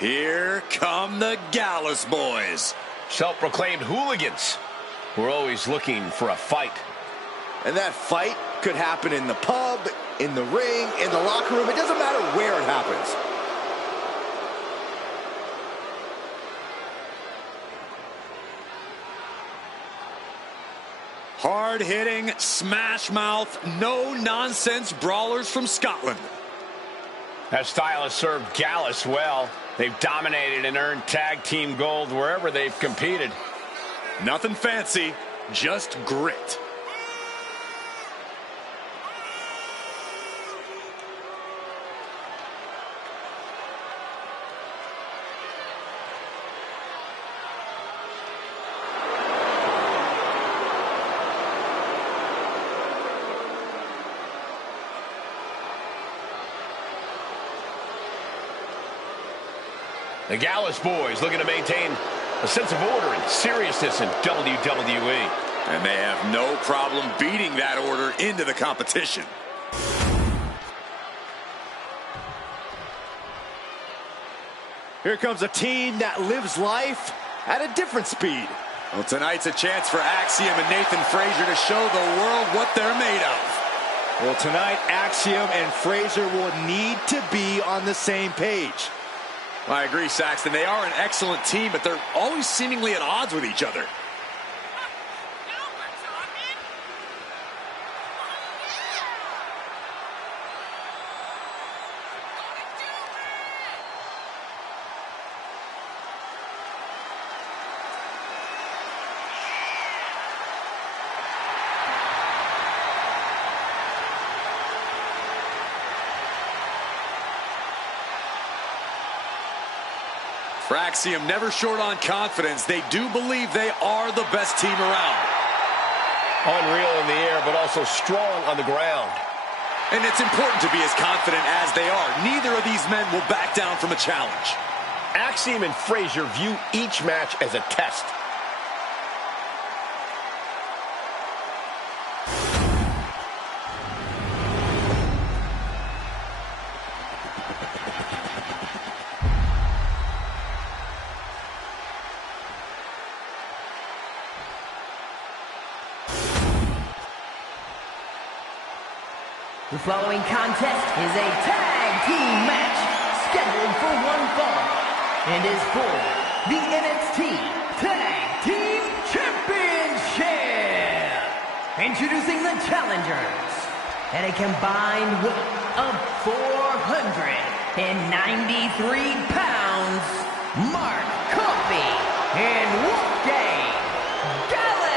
Here come the Gallus boys. Self-proclaimed hooligans. We're always looking for a fight. And that fight could happen in the pub, in the ring, in the locker room. It doesn't matter where it happens. Hard-hitting, smash-mouth, no-nonsense brawlers from Scotland. That style has served Gallus well. They've dominated and earned tag team gold wherever they've competed. Nothing fancy, just grit. The Gallus boys looking to maintain a sense of order and seriousness in WWE. And they have no problem beating that order into the competition. Here comes a team that lives life at a different speed. Well, tonight's a chance for Axiom and Nathan Frazier to show the world what they're made of. Well, tonight, Axiom and Frazier will need to be on the same page. I agree, Saxton. They are an excellent team, but they're always seemingly at odds with each other. For Axiom, never short on confidence. They do believe they are the best team around. Unreal in the air, but also strong on the ground. And it's important to be as confident as they are. Neither of these men will back down from a challenge. Axiom and Frazier view each match as a test. The following contest is a tag team match scheduled for one fall and is for the NXT Tag Team Championship. Introducing the challengers at a combined weight of 493 pounds, Mark Coffey and Wolfgang Gallus.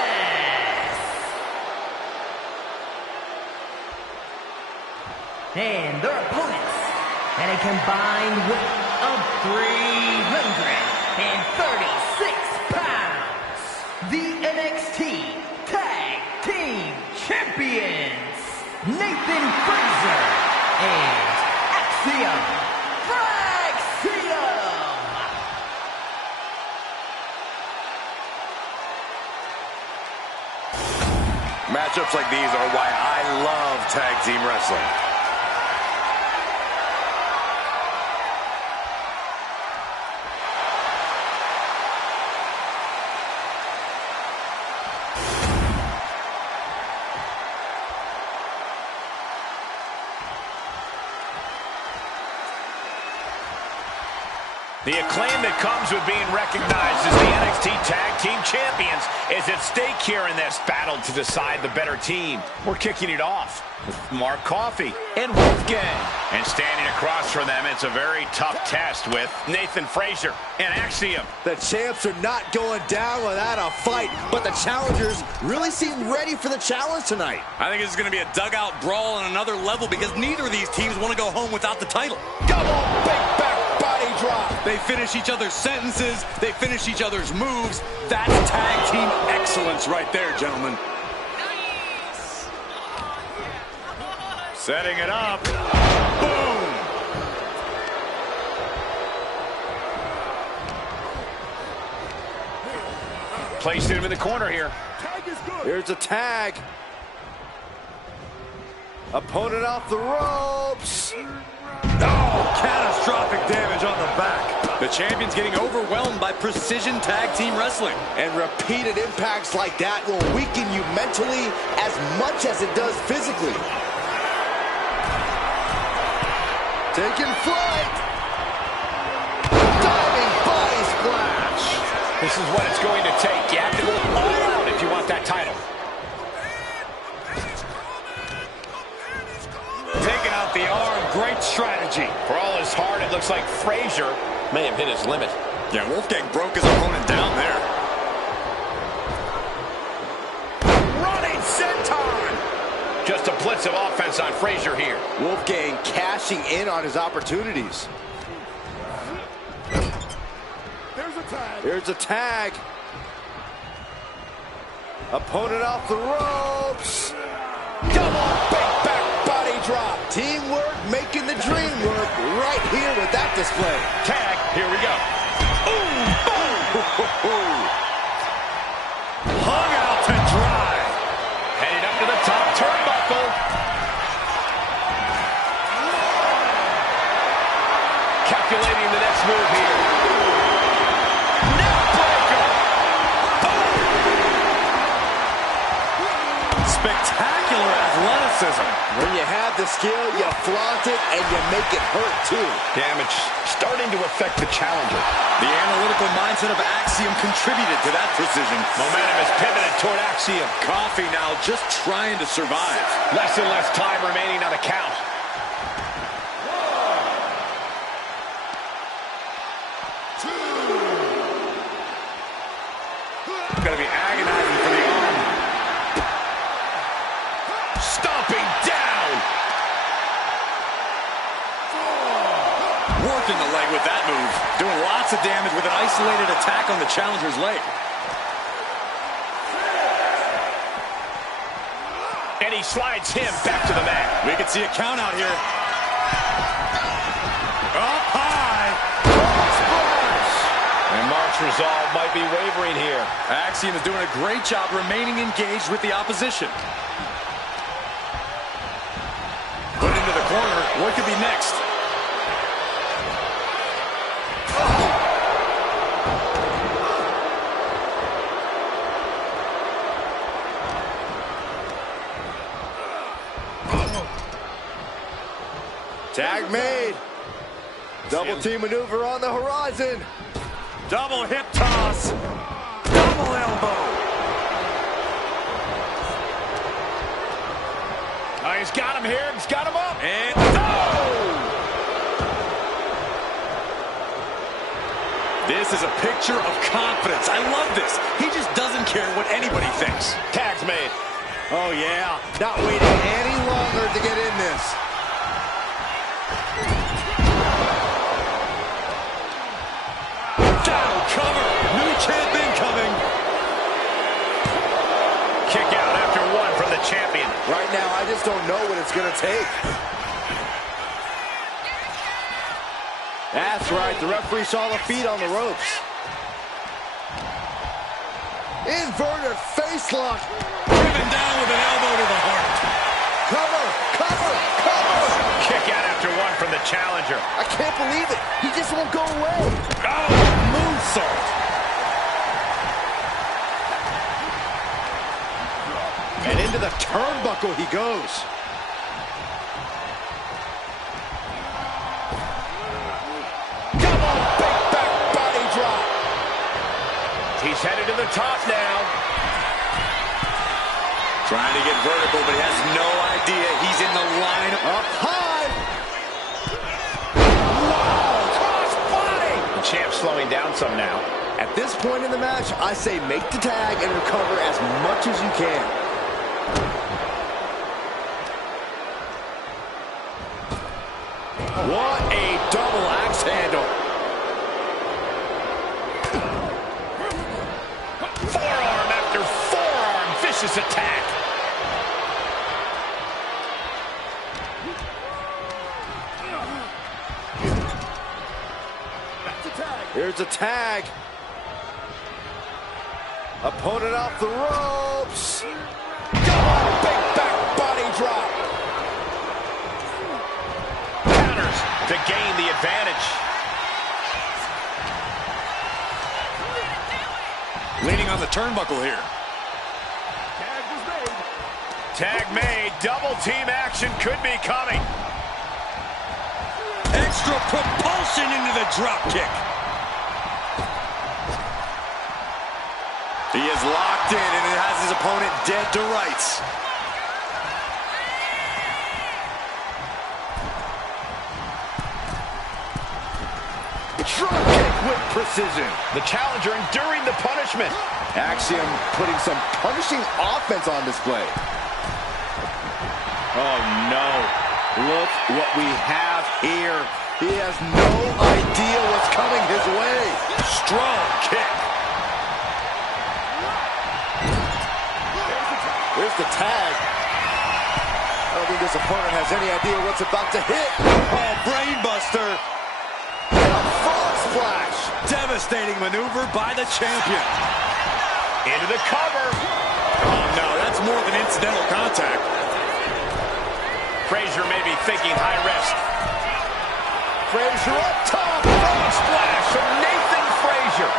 And their opponents at a combined weight of 336 pounds, the NXT Tag Team Champions, Nathan Frazier and Axiom. Matchups like these are why I love tag team wrestling. The acclaim that comes with being recognized as the NXT Tag Team Champions is at stake here in this battle to decide the better team. We're kicking it off with Mark Coffey and Wolfgang. And standing across from them, it's a very tough test with Nathan Frazier and Axiom. The champs are not going down without a fight, but the challengers really seem ready for the challenge tonight. I think this is going to be a dugout brawl on another level because neither of these teams want to go home without the title. Double big back body drop. They finish each other's sentences. They finish each other's moves. That's tag team excellence right there, gentlemen. Nice. Setting it up. Boom. Placed him in the corner here. Here's a tag. Opponent off the ropes. Oh, catastrophic damage on the back. The champion's getting overwhelmed by precision tag team wrestling. And repeated impacts like that will weaken you mentally as much as it does physically. Taking flight. Diving body splash. This is what it's going to take. You have to go all out if you want that title. Taking out the arm, great strategy. For all his heart, it looks like Frazier may have hit his limit. Yeah, Wolfgang broke his opponent down there. Running senton! Just a blitz of offense on Frazier here. Wolfgang cashing in on his opportunities. Here's a tag. Opponent off the ropes. Double big back body drop. Teamwork making the dream work right here with that display. Tag, here we go. Ooh, boom! Hung out to dry. Headed up to the top turnbuckle. Calculating the next move here. Spectacular athleticism. When you have the skill, you flaunt it, and you make it hurt, too. Damage starting to affect the challenger. The analytical mindset of Axiom contributed to that precision. Momentum is pivoted toward Axiom. Coffee now just trying to survive. Less and less time remaining on the count. Gonna be agonizing for the arm. Stomping down. Working the leg with that move. Doing lots of damage with an isolated attack on the challenger's leg. And he slides him back to the mat. We can see a count out here. Up high. And Mark's resolve might be wavering here. Axiom is doing a great job remaining engaged with the opposition. Put into the corner. What could be next? Tag made. Double team maneuver on the horizon. Double hip toss. Double elbow. Oh, he's got him here. He's got him up. And this is a picture of confidence. I love this. He just doesn't care what anybody thinks. Tag's made. Oh, yeah. Not waiting any longer to get in this. Down cover. New champion coming. Kick out after one from the champion. Right now, I just don't know what it's going to take. That's right. The referee saw the feet on the ropes. Inverted face lock. Driven down with an elbow to the heart. Cover, cover, cover. Kick out after one from the challenger. I can't believe it. He just won't go away. Oh, moonsault. And into the turnbuckle he goes. Double big back body drop. He's headed to the top now. Trying to get vertical, but he has no idea he's in the line. Up high. Wow, cross body. The champ's slowing down some now. At this point in the match, I say make the tag and recover as much as you can. What a double axe handle. Forearm after forearm. Vicious attack. Here's a tag. Opponent off the ropes. Double big back body drop. Counters to gain the advantage. Leaning on the turnbuckle here. Tag made. Double team action could be coming. Extra propulsion into the drop kick. He is locked in and it has his opponent dead to rights. Drop kick with precision. The challenger enduring the punishment. Axiom putting some punishing offense on display. Oh, no. Look what we have here. He has no idea what's coming his way. Strong kick. There's the tag. I don't think this opponent has any idea what's about to hit. Oh, brainbuster. And a frog splash. Devastating maneuver by the champion. Into the cover. Oh, no, that's more than incidental contact. Frazier may be thinking high risk. Frazier up top. Frog splash from Nathan Frazier.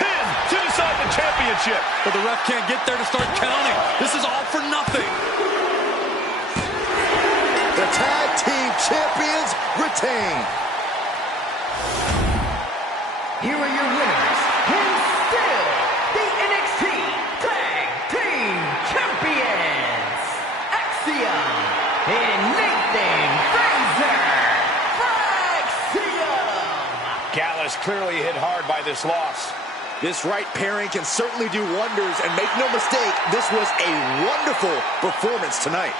Pin to decide the championship. But the ref can't get there to start counting. This is all for nothing. The tag team champions retain. Here are your winners, and still the NXT Tag Team Champions, Axiom and Nathan Frazier. Axiom! Gallus clearly hit hard by this loss. This right pairing can certainly do wonders, and make no mistake, this was a wonderful performance tonight.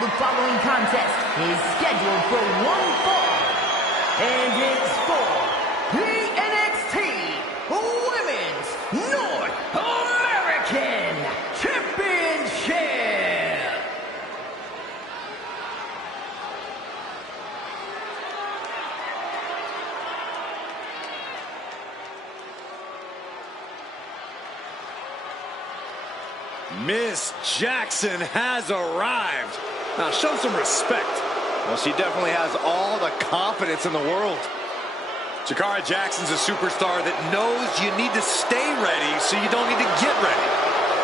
The following contest is scheduled for one fall, and it's for the NXT Women's North American Championship. Miss Jackson has arrived. Now show some respect. Well, she definitely has all the confidence in the world. Jakara Jackson's a superstar that knows you need to stay ready so you don't need to get ready.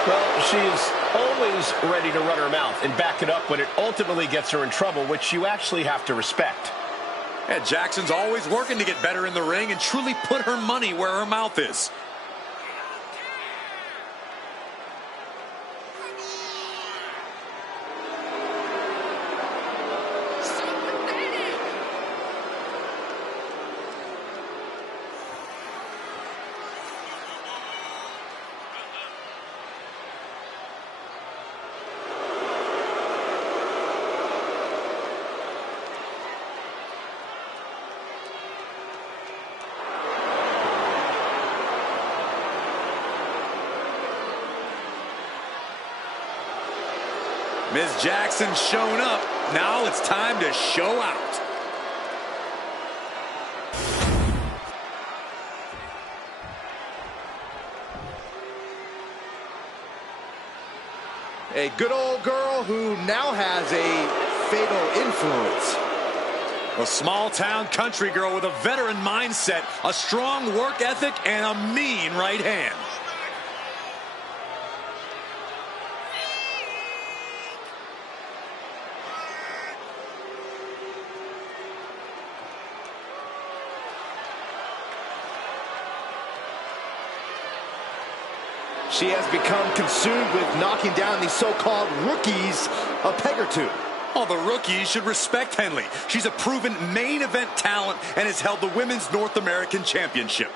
Well, she is always ready to run her mouth and back it up when it ultimately gets her in trouble, which you actually have to respect. Yeah, Jackson's always working to get better in the ring and truly put her money where her mouth is. Ms. Jackson's shown up. Now it's time to show out. A good old girl who now has a fatal influence. A small-town country girl with a veteran mindset, a strong work ethic, and a mean right hand. She has become consumed with knocking down these so-called rookies a peg or two. Oh, the rookies should respect Henley. She's a proven main event talent and has held the Women's North American Championship.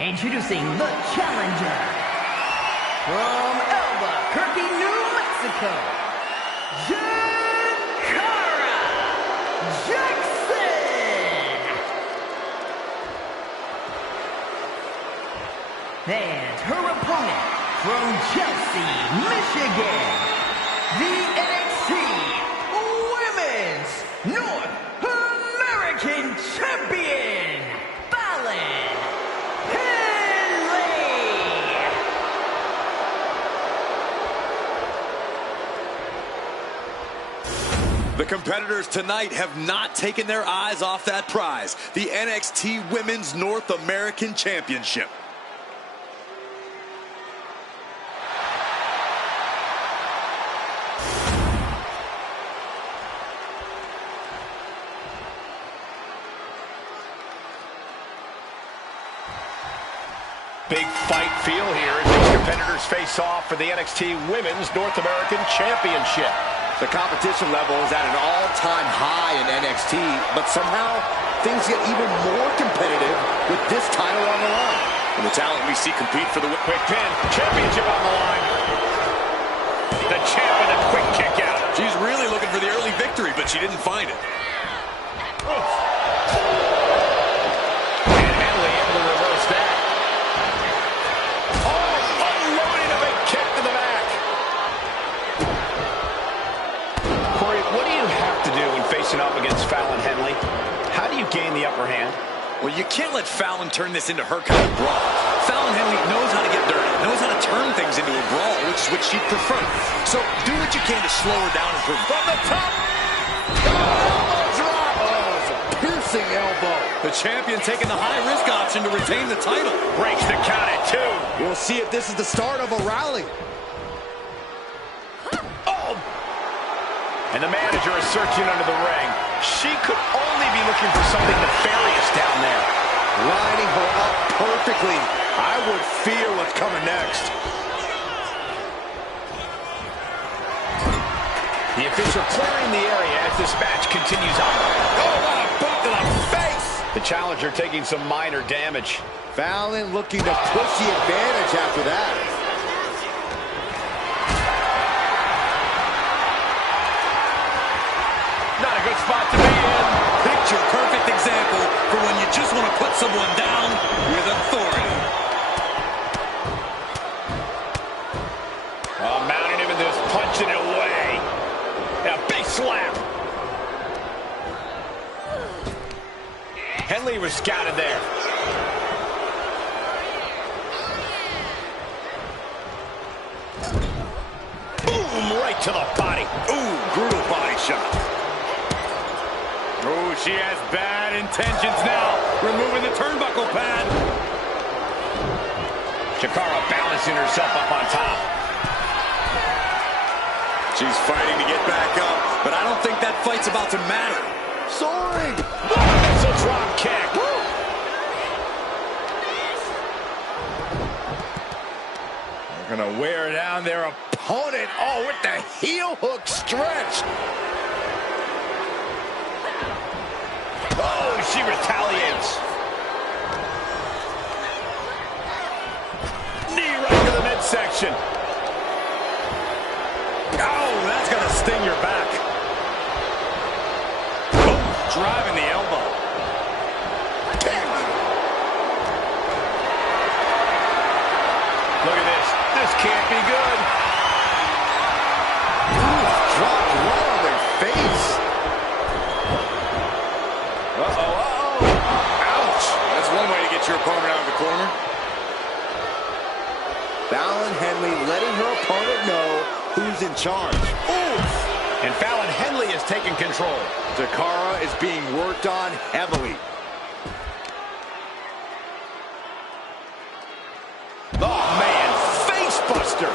Introducing the challenger from Albuquerque, New Mexico, Jakara Jackson. And her opponent from Chelsea, Michigan, the NXT Women's North American Champion, Fallon Henley. The competitors tonight have not taken their eyes off that prize, the NXT Women's North American Championship. Big fight feel here as these competitors face off for the NXT Women's North American Championship. The competition level is at an all-time high in NXT, but somehow things get even more competitive with this title on the line. And the talent we see compete for the Quick pin, championship on the line. The champ with a quick kick out. She's really looking for the early victory, but she didn't find it. And Henley able to reverse that. Oh, unloading a big kick to the back. Corey, what do you have to do when facing up against Fallon Henley? How do you gain the upper hand? Well, you can't let Fallon turn this into her kind of brawl. Fallon Henley knows how to get dirty, knows how to turn things into a brawl, which is what she'd prefer. So do what you can to slow her down and prove. From the top! Elbow drop! Oh, it's a piercing elbow. The champion taking the high-risk option to retain the title. Breaks the count at 2. We'll see if this is the start of a rally. Oh! And the manager is searching under the ring. She could only be looking for something nefarious down there. Lining her up perfectly. I would fear what's coming next. The official clearing the area as this match continues on. Oh, what a boot to the face! The challenger taking some minor damage. Fallon looking to push the advantage after that. Not a good spot to be in. Picture perfect example for when you just want to put someone down with authority. Oh, mounting him into this, punching it away. And a big slap. Henley was scouted there. Boom, right to the body. Ooh, brutal body shot. Oh, she has bad intentions now. Removing the turnbuckle pad. Jakara balancing herself up on top. She's fighting to get back up, but I don't think that fight's about to matter. Soaring! Missile drop kick. They're gonna wear down their opponent. Oh, with the heel hook stretch. Oh, she retaliates. Knee right to the midsection. Oh, that's gonna sting your back. Boom, driving the elbow. Look at this. This can't be good. Ooh, dropped right on their face. Ouch. That's one way to get your opponent out of the corner. Fallon Henley letting her opponent know who's in charge. Oof. And Fallon Henley is taking control. Jakara is being worked on heavily. Oh, man. Face buster.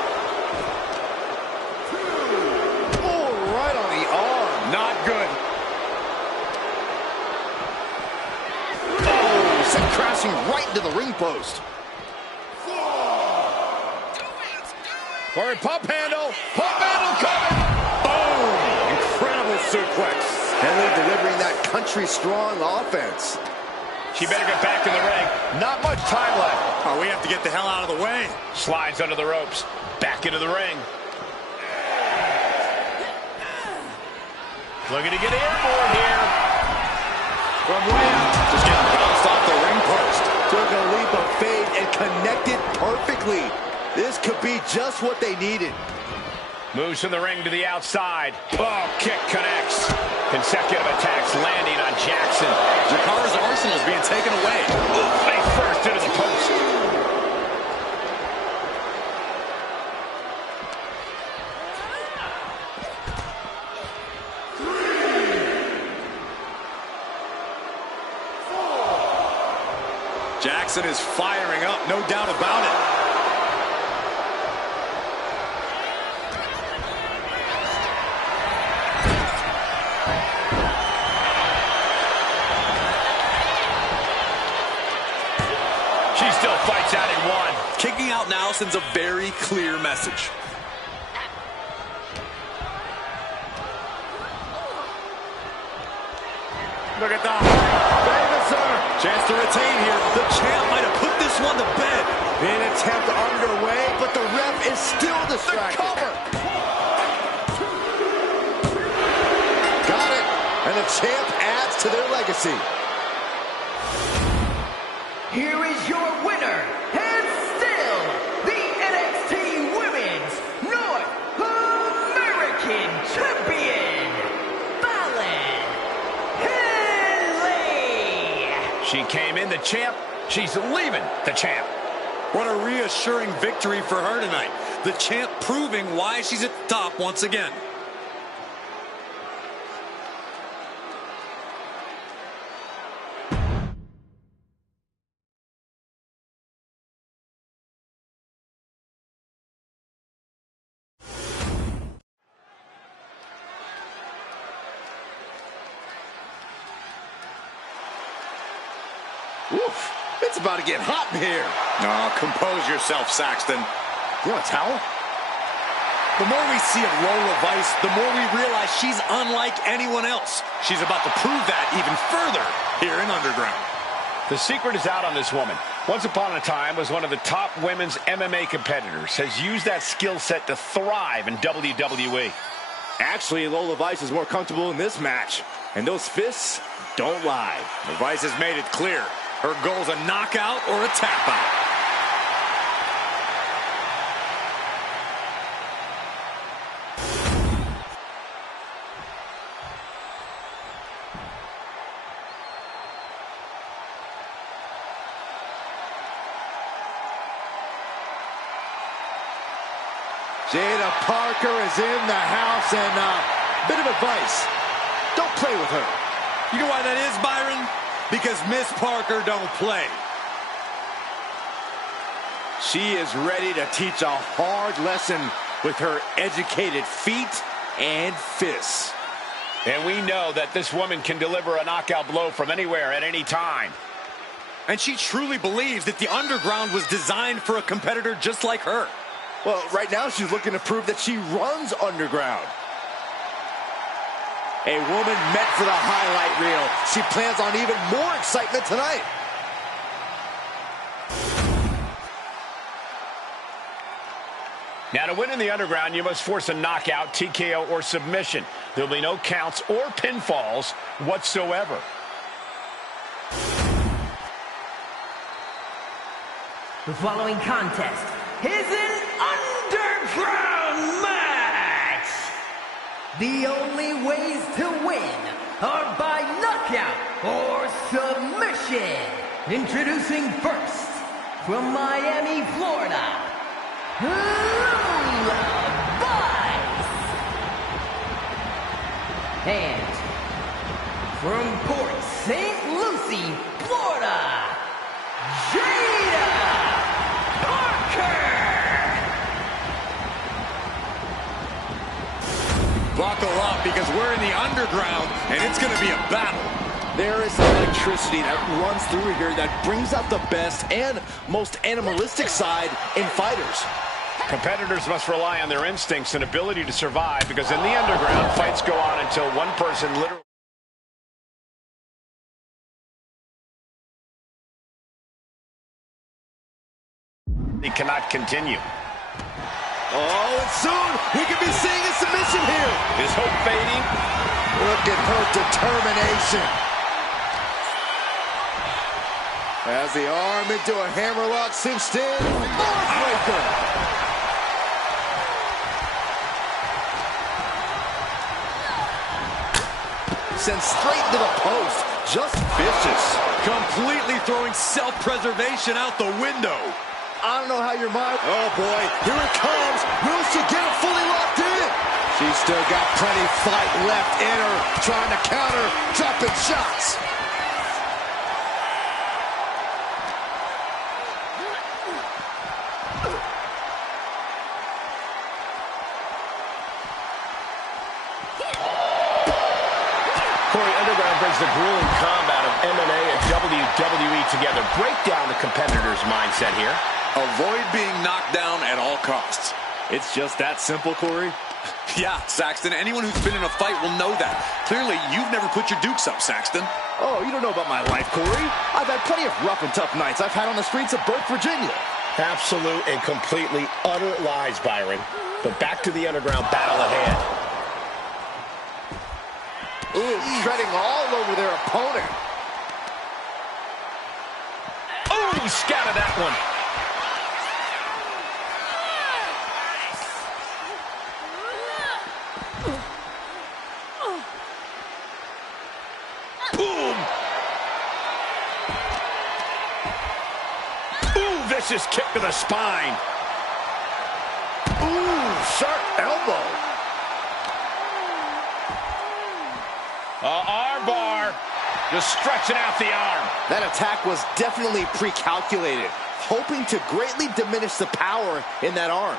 Oh, right on the arm. Not good. Oh, sent crashing right into the ring post. Or pump handle. Pump handle coming. Boom. Incredible suplex. Henley delivering that country-strong offense. She better get back in the ring. Not much time left. Oh, we have to get the hell out of the way. Slides under the ropes. Back into the ring. Looking to get airborne here. From way out. Just getting bounced off the ring post. Took a leap of faith and connected perfectly. This could be just what they needed. Moves from the ring to the outside. Oh, kick connects. Consecutive attacks landing on Jackson. Jakara's arsenal is being taken away. Face first into the post. Jackson is firing up, no doubt about it. She still fights out in one. Kicking out now sends a very clear message. Look at that. Chance to retain here. The champ might have put this one to bed. An attempt underway, but the ref is still distracted. The cover. Got it. And the champ adds to their legacy. Here is your winner, and still the NXT Women's North American Champion, Fallon Henley. She came in the champ. She's leaving the champ. What a reassuring victory for her tonight. The champ proving why she's at the top once again. Oof. It's about to get hot in here. Oh, compose yourself, Saxton. You want a towel? The more we see of Lola Vice, the more we realize she's unlike anyone else. She's about to prove that even further here in Underground. The secret is out on this woman. Once upon a time was one of the top women's MMA competitors. Has used that skill set to thrive in WWE. Actually, Lola Vice is more comfortable in this match. And those fists don't lie. The Vice has made it clear. Her goal's a knockout or a tap out. Jada Parker is in the house, and bit of advice. Don't play with her. You know why that is, Byron? Because Miss Parker don't play. She is ready to teach a hard lesson with her educated feet and fists. And we know that this woman can deliver a knockout blow from anywhere at any time. And she truly believes that the Underground was designed for a competitor just like her. Well, right now she's looking to prove that she runs Underground. A woman meant for the highlight reel. She plans on even more excitement tonight. Now, to win in the Underground, you must force a knockout, TKO, or submission. There'll be no counts or pinfalls whatsoever. The following contest is an Underground match. The only ways to win are by knockout or submission. Introducing first, from Miami, Florida, Lola Vice. And from Port St. Lucie, Florida, Jada Parker. Buckle up, because we're in the Underground, and it's going to be a battle. There is electricity that runs through here that brings out the best and most animalistic side in fighters. Competitors must rely on their instincts and ability to survive, because in the Underground, fights go on until one person literally He cannot continue. Oh, and soon we could be seeing a submission here. Is hope fading? Look at her determination. As the arm into a hammerlock cinched in. Heartbreaker. Sent straight into the post. Just vicious. Completely throwing self-preservation out the window. I don't know how your mind... Oh, boy. Here it comes. Will she get it fully locked in? She's still got plenty fight left in her. Trying to counter, dropping shots. Corey, Underground brings the grueling combat of MMA and WWE together. Break down the competitor's mindset here. Avoid being knocked down at all costs. It's just that simple, Corey. Yeah, Saxton, anyone who's been in a fight will know that. Clearly, you've never put your dukes up, Saxton. Oh, you don't know about my life, Corey. I've had plenty of rough and tough nights I've had on the streets of Burke, Virginia. Absolute and completely utter lies, Byron. But back to the Underground battle ahead. Ooh, treading all over their opponent. Oh, scattered that one. Boom. Ooh, vicious kick to the spine. Ooh, sharp elbow. Arm bar. Just stretching out the arm. That attack was definitely pre-calculated, hoping to greatly diminish the power in that arm.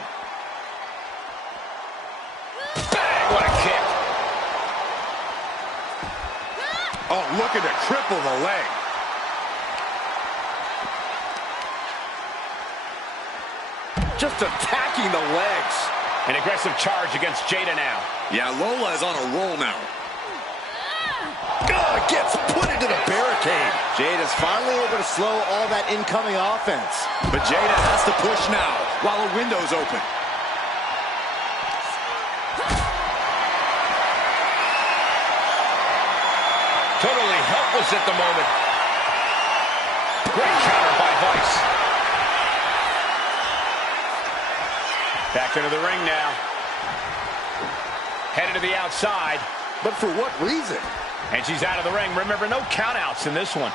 Bang, what a kick. Oh, looking to cripple the leg. Just attacking the legs. An aggressive charge against Jada now. Yeah, Lola is on a roll now. Gets put into the barricade. Jada's finally able to slow all that incoming offense. But Jada has to push now while the window's open. Totally helpless at the moment. Great counter by Vice. Back into the ring now. Headed to the outside. But for what reason? And she's out of the ring. Remember, no countouts in this one.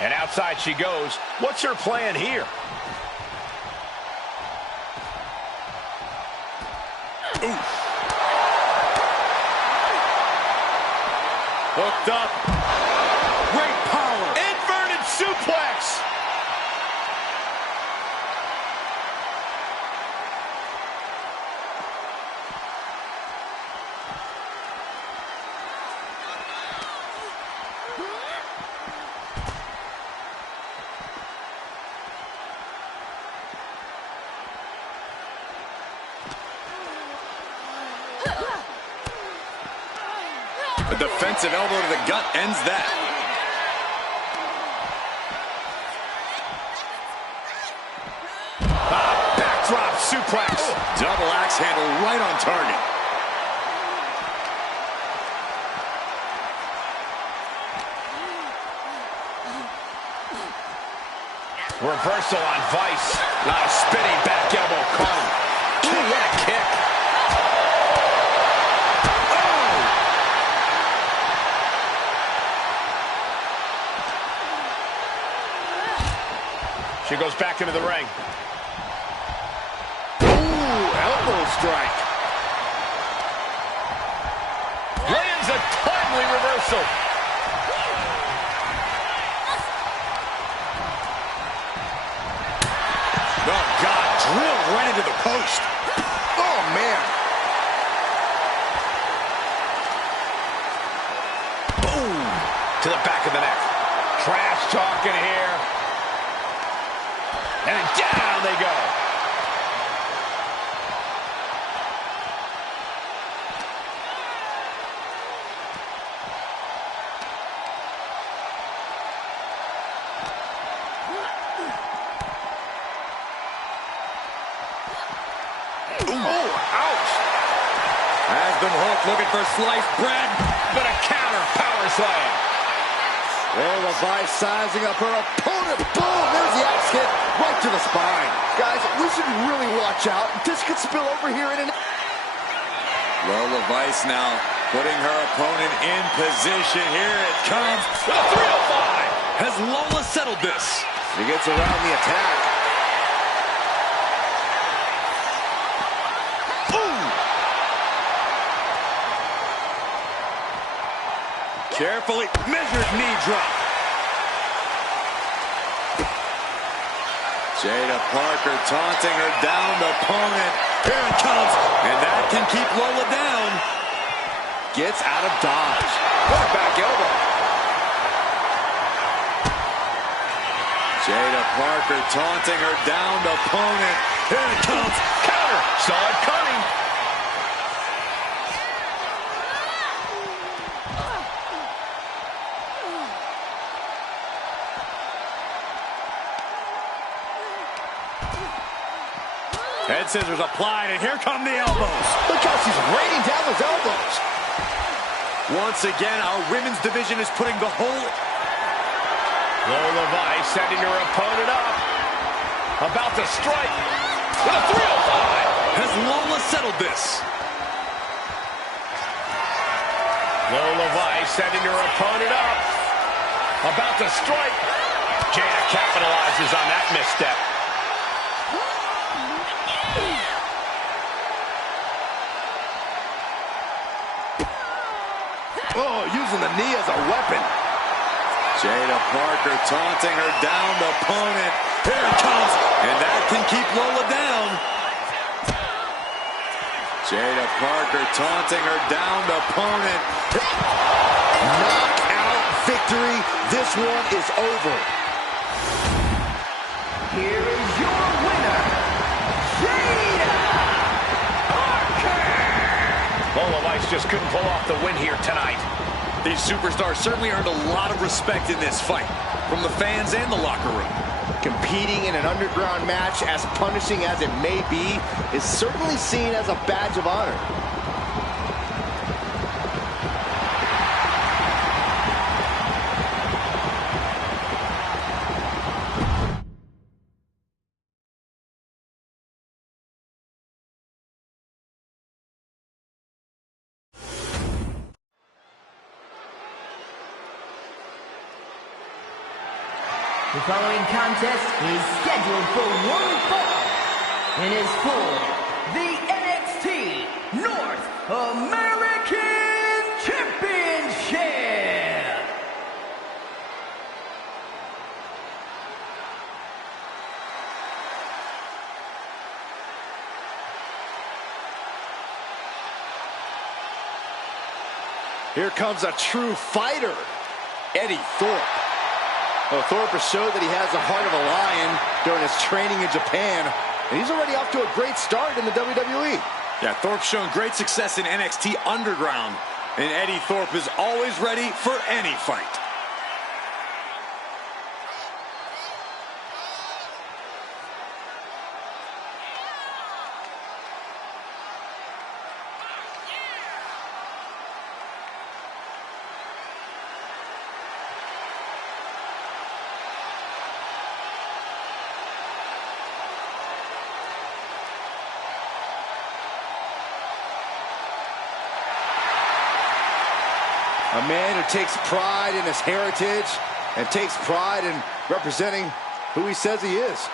And outside she goes. What's her plan here? Oof. Hooked up. Great power. Inverted suplex. A defensive elbow to the gut ends that. Backdrop suplex. Double axe handle right on target. Reversal on Vice. Not a spinning back elbow caught him. Ooh, what a kick. She goes back into the ring. Ooh, elbow strike. Lands a timely reversal. Oh, God, drilled right into the post. Oh, man. Boom. To the back of the neck. Trash talking here. And down they go. Has been hooked, looking for sliced bread. But a counter power slam. Lola Vice sizing up her opponent. Boom! There's the axe hit right to the spine. Guys, we should really watch out. This could spill over here in an... Lola Vice now putting her opponent in position. Here it comes. The 305. Has Lola settled this? She gets around the attack. Boom! Carefully measured knee drop. Jada Parker taunting her downed opponent. Here it comes, and that can keep Lola down. Gets out of dodge. What a back elbow. Jada Parker taunting her downed opponent. Here it comes. Counter. Saw it coming. Head scissors applied, and here come the elbows. Look how she's raining down those elbows. Once again, our women's division is putting the whole... Lola Vice setting her opponent up. About to strike. With a 305. Has Lola settled this? Lola Vice setting her opponent up. About to strike. Jada capitalizes on that misstep. Oh, using the knee as a weapon. Jada Parker taunting her downed opponent. Here it comes, and that can keep Lola down. Jada Parker taunting her downed opponent. Knockout victory. This one is over. Here is your winner, Jada Parker. Lola Vice just couldn't pull off the win here tonight. These superstars certainly earned a lot of respect in this fight, from the fans and the locker room. Competing in an underground match, as punishing as it may be, is certainly seen as a badge of honor. The following contest is scheduled for one fall and is for the NXT North American Championship. Here comes a true fighter, Eddie Thorpe. Well, Thorpe has showed that he has the heart of a lion during his training in Japan, and he's already off to a great start in the WWE. Yeah, Thorpe's shown great success in NXT Underground, and Eddie Thorpe is always ready for any fight. A man who takes pride in his heritage and takes pride in representing who he says he is.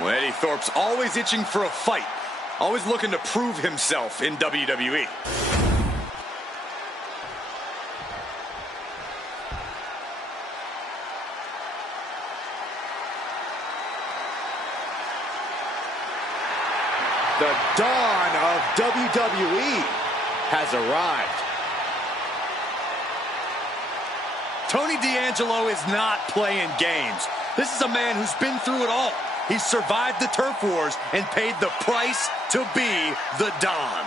Well, Eddie Thorpe's always itching for a fight, always looking to prove himself in WWE. The dawn of WWE has arrived. Tony D'Angelo is not playing games. This is a man who's been through it all. He's survived the turf wars and paid the price to be the Don.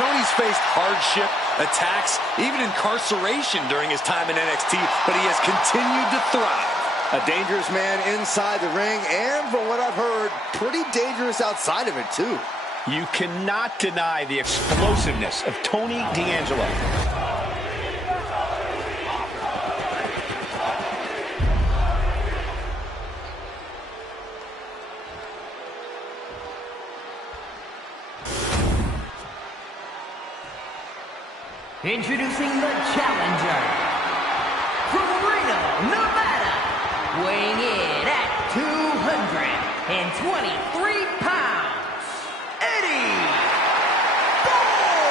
Tony's faced hardship, attacks, even incarceration during his time in NXT, but he has continued to thrive. A dangerous man inside the ring, and from what I've heard, pretty dangerous outside of it, too. You cannot deny the explosiveness of Tony D'Angelo. Introducing the challenger from Reno, Nevada, weighing in at 223 pounds, Eddie Thorne.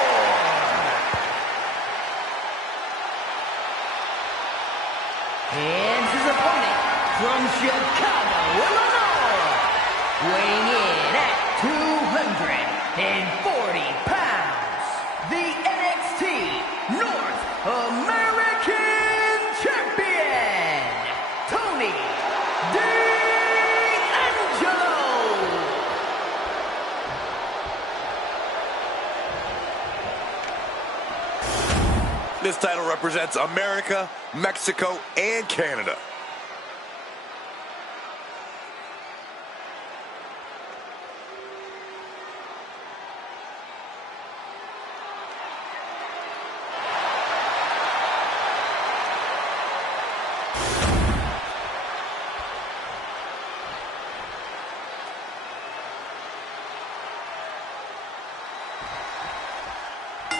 And his opponent from Chicago, Illinois, weighing in at 240 pounds, the NXT North American Champion, Tony D'Angelo. This title represents America, Mexico, and Canada.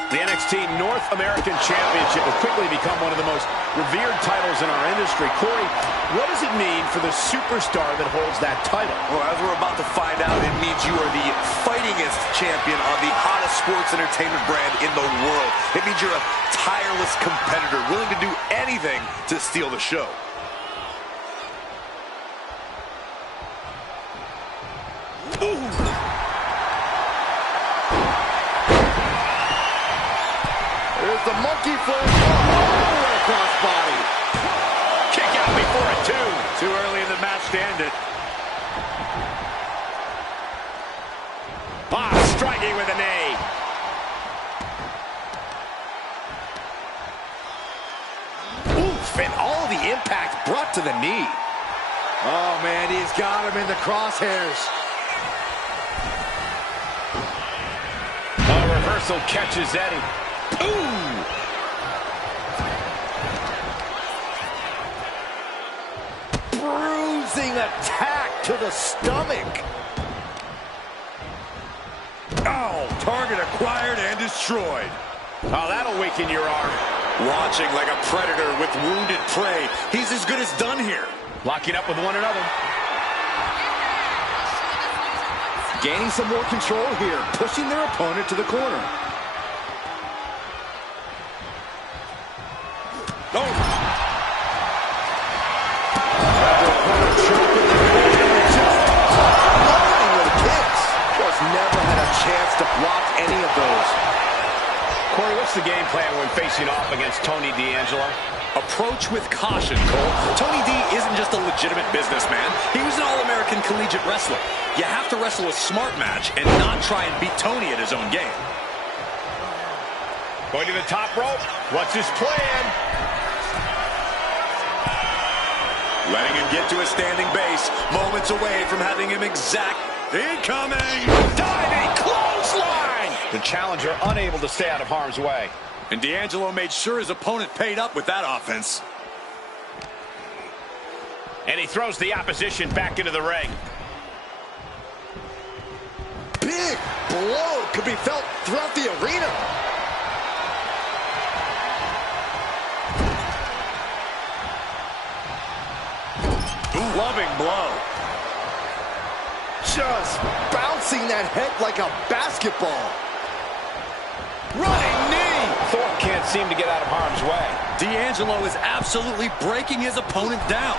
The NXT North American Championship will quickly become one of the most revered titles in our industry. Corey, what does it mean for the superstar that holds that title? Well, as we're about to find out, it means you are the fightingest champion on the hottest sports entertainment brand in the world. It means you're a tireless competitor, willing to do anything to steal the show. Ooh. There's the monkey flip. Oh, crossbody. Kick out before a two. Too early in the match to end it. Striking with a knee. Oof, and all the impact brought to the knee. Oh, man, he's got him in the crosshairs. Reversal catches Eddie. Ooh! Bruising attack to the stomach. Oh, target acquired and destroyed. Oh, that'll weaken your arm. Launching like a predator with wounded prey. He's as good as done here. Locking up with one another. Gaining some more control here, pushing their opponent to the corner. Oh. Just never had a chance to block any of those. Corey, what's the game plan when facing off against Tony D'Angelo? Approach with caution, Cole. Tony D isn't just a legitimate businessman. He was an all-American collegiate wrestler. You have to wrestle a smart match and not try and beat Tony at his own game. Going to the top rope. What's his plan? Letting him get to a standing base. Moments away from having him exact. Incoming! Diving clothesline! The challenger unable to stay out of harm's way. And D'Angelo made sure his opponent paid up with that offense. And he throws the opposition back into the ring. Big blow could be felt throughout the arena. Loving blow. Just bouncing that head like a basketball. Running knee. Thorpe can't seem to get out of harm's way. D'Angelo is absolutely breaking his opponent down.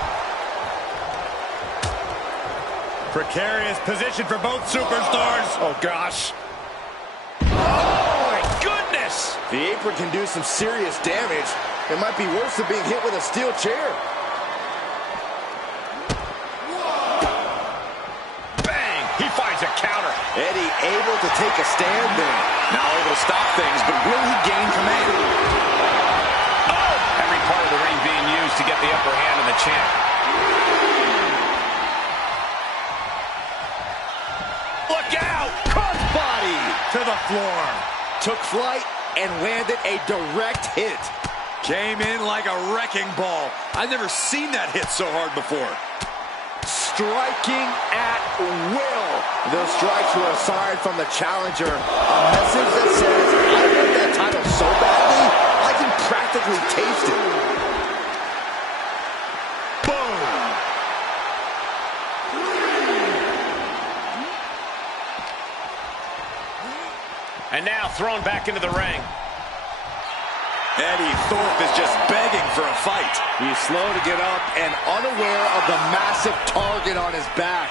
Precarious position for both superstars. Oh, gosh. Oh, my goodness. The apron can do some serious damage. It might be worse than being hit with a steel chair. Bang! He finds a counter. Eddie able to take a stand there. Now able to stop things, but will he gain command? Oh! Every part of the ring being used to get the upper hand of the champ. Look out! Crossbody to the floor. Took flight and landed a direct hit. Came in like a wrecking ball. I've never seen that hit so hard before. Striking at will. Those strikes were a sign from the challenger. A message that says, I want that title so badly, I can practically taste it. Boom! And now thrown back into the ring. Eddie Thorpe is just begging for a fight. He's slow to get up and unaware of the massive target on his back.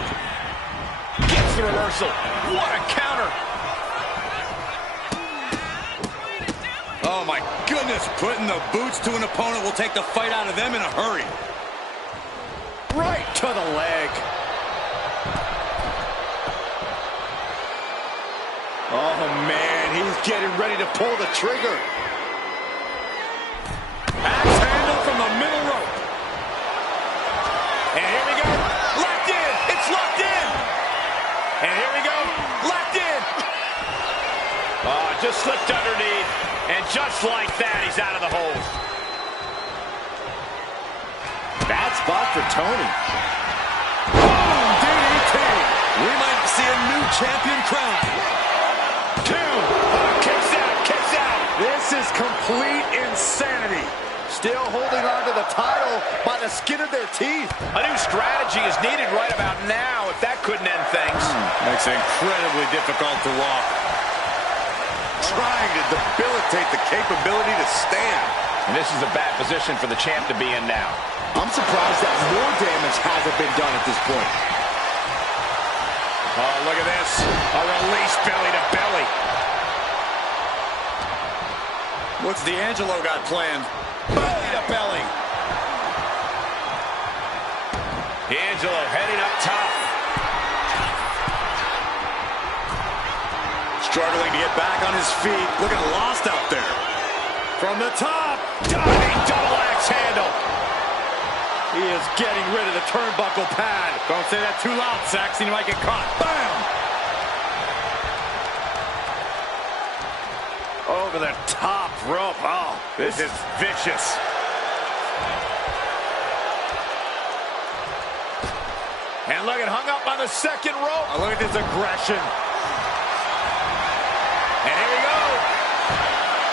Gets the reversal. What a counter. Oh my goodness, putting the boots to an opponent will take the fight out of them in a hurry. Right to the leg. Oh man, he's getting ready to pull the trigger. Axe handle from the middle rope. And here we go. Locked in. It's locked in. And here we go. Locked in. Oh, just slipped underneath. And just like that, he's out of the hole. Bad spot for Tony. Boom! DDT. We might see a new champion crown. 2. Kicks out. Kicks out. This is complete insanity. Still holding on to the title by the skin of their teeth. A new strategy is needed right about now if that couldn't end things. Makes it incredibly difficult to walk. Trying to debilitate the capability to stand. And this is a bad position for the champ to be in now. I'm surprised that more damage hasn't been done at this point. Oh, look at this. A release belly to belly. What's D'Angelo got planned? Belly to belly. D'Angelo heading up top. Struggling to get back on his feet. Looking lost out there. From the top. Diving double axe handle. He is getting rid of the turnbuckle pad. Don't say that too loud, Saxon. You might get caught. Bam! Over the top rope. Oh, this is vicious. And look, it hung up on the second rope. Oh, look at this aggression. And here we go.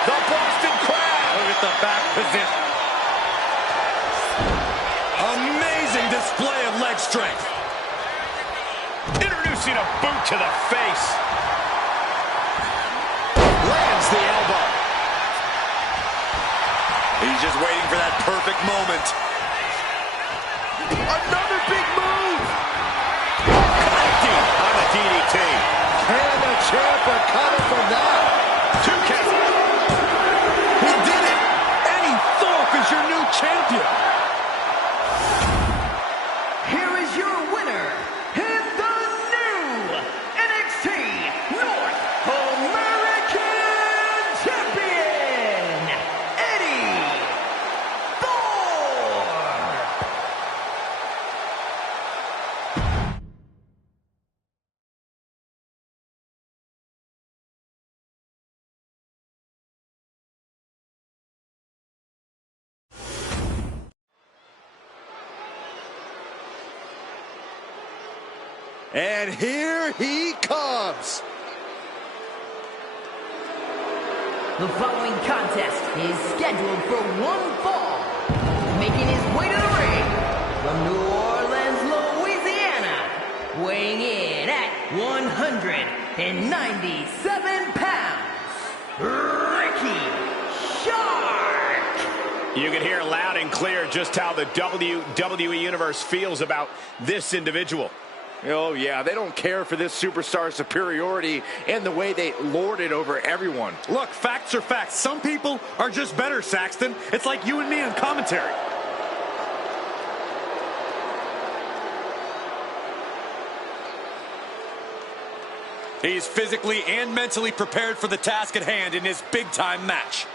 The Boston Crab. Look at the back position. Amazing display of leg strength. Introducing a boot to the face. Lands the elbow. He's just waiting for that perfect moment. Another big move. Connecting on the DDT. Can the champ recover from that? 2 count. He did it. Eddie Thorpe is your new champion. Here is your winner, and the new NXT North American Champion, Eddie Thorpe. And here he comes. The following contest is scheduled for one fall. Making his way to the ring from New Orleans, Louisiana, weighing in at 197 pounds, Ricky Shark. You can hear loud and clear just how the WWE Universe feels about this individual. Oh, yeah, they don't care for this superstar superiority and the way they lord it over everyone. Look, facts are facts. Some people are just better, Saxton. It's like you and me in commentary. He's physically and mentally prepared for the task at hand in this big-time match.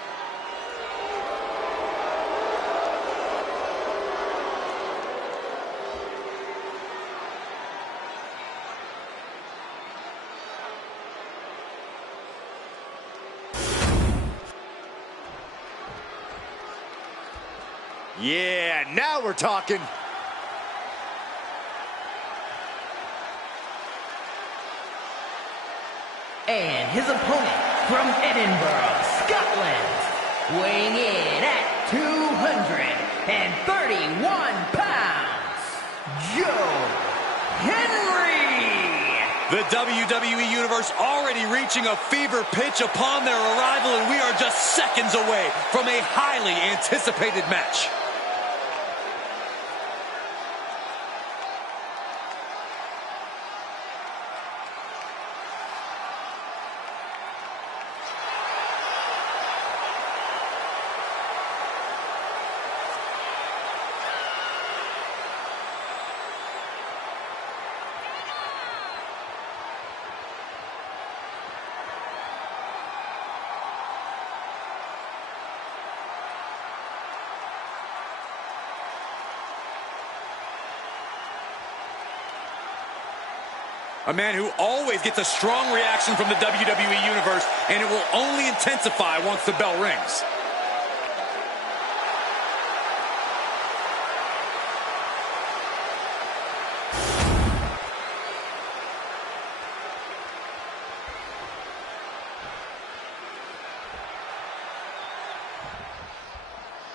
Yeah, now we're talking. And his opponent from Edinburgh, Scotland, weighing in at 231 pounds, Joe Henry. The WWE Universe already reaching a fever pitch upon their arrival, and we are just seconds away from a highly anticipated match. A man who always gets a strong reaction from the WWE Universe, and it will only intensify once the bell rings.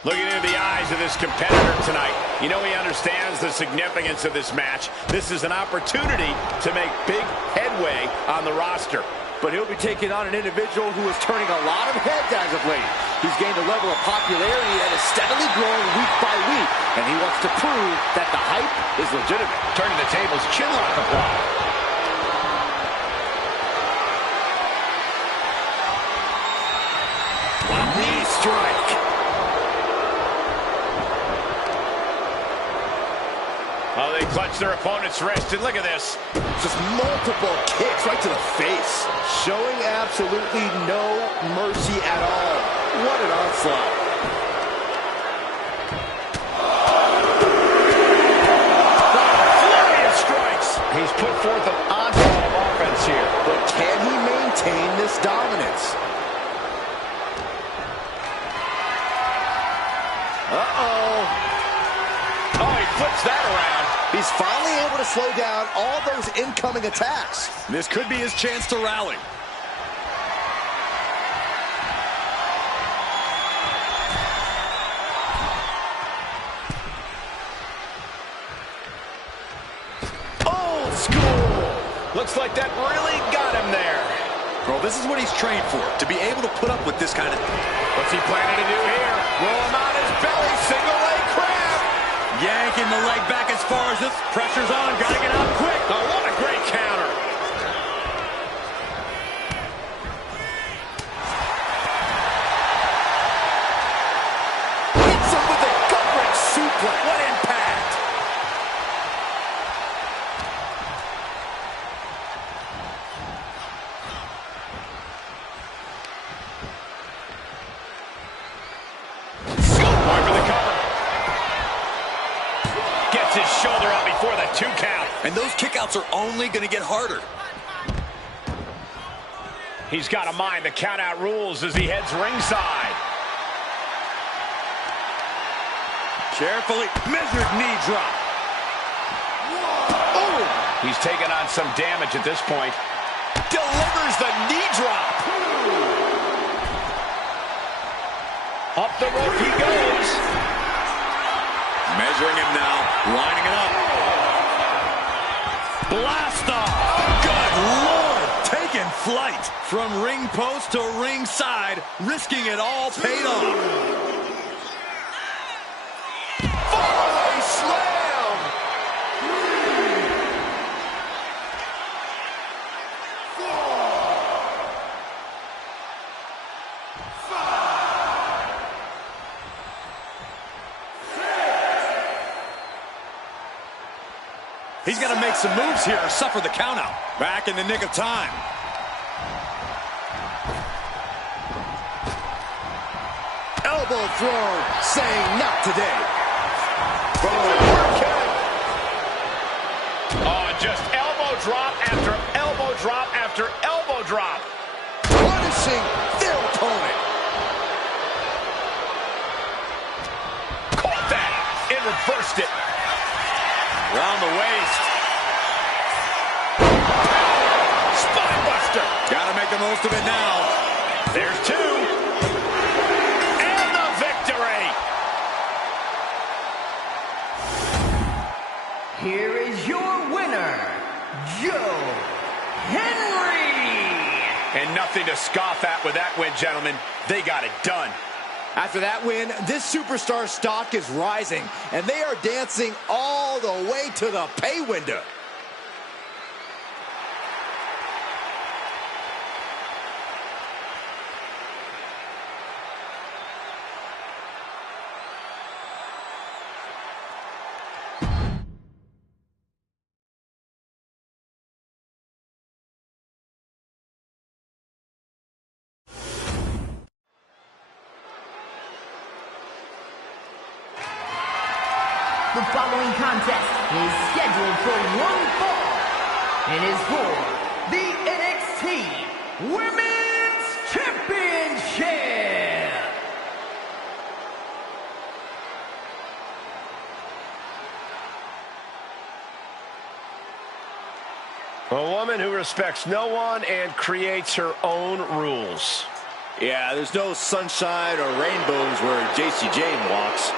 Looking into the eyes of this competitor tonight, you know he understands the significance of this match. This is an opportunity to make big headway on the roster. But he'll be taking on an individual who is turning a lot of heads as of late. He's gained a level of popularity that is steadily growing week by week, and he wants to prove that the hype is legitimate. Turning the tables, chinlock applied. Knee strike. Oh, they clutch their opponent's wrist, and look at this. Just multiple kicks right to the face. Showing absolutely no mercy at all. What an onslaught. Flurry of strikes. He's put forth an onslaught of offense here. But can he maintain this dominance? Uh-oh. Oh, he flips that around. He's finally able to slow down all those incoming attacks. This could be his chance to rally. Old school. Looks like that really got him there. Well, this is what he's trained for, to be able to put up with this kind of... What's he planning to do here? Roll him on his belly, single leg crab. Yanking the leg back as far as this. Pressure's on, gotta get out quick. Oh, what a great counter. Hits him with a gut-wrench suplex. What impact! Going for the cover. Gets his shoulder up before the 2 count. And those kickouts are only going to get harder. He's got to mind the count-out rules as he heads ringside. Carefully measured knee drop. Oh! He's taken on some damage at this point. Delivers the knee drop. Up the rope he goes. Measuring him now, lining it up. Blast off. Good Lord, taking flight. From ring post to ringside, risking it all paid off. Fallaway slam! 4, 5, 6. He's got to make some moves here or suffer the countout. Back in the nick of time. Elbow throw, saying not today. Oh, just elbow drop after elbow drop after elbow drop. Punishing their opponent. Caught that and reversed it. Around the waist. Spine buster. Gotta make the most of it now. There's two. And the victory. Here is your winner, Joe Henry. And nothing to scoff at with that win, gentlemen. They got it done. After that win, this superstar stock is rising, and they are dancing all the way to the pay window. The following contest is scheduled for one fall and is for the NXT Women's Championship. A woman who respects no one and creates her own rules. Yeah, there's no sunshine or rainbows where JC Jane walks.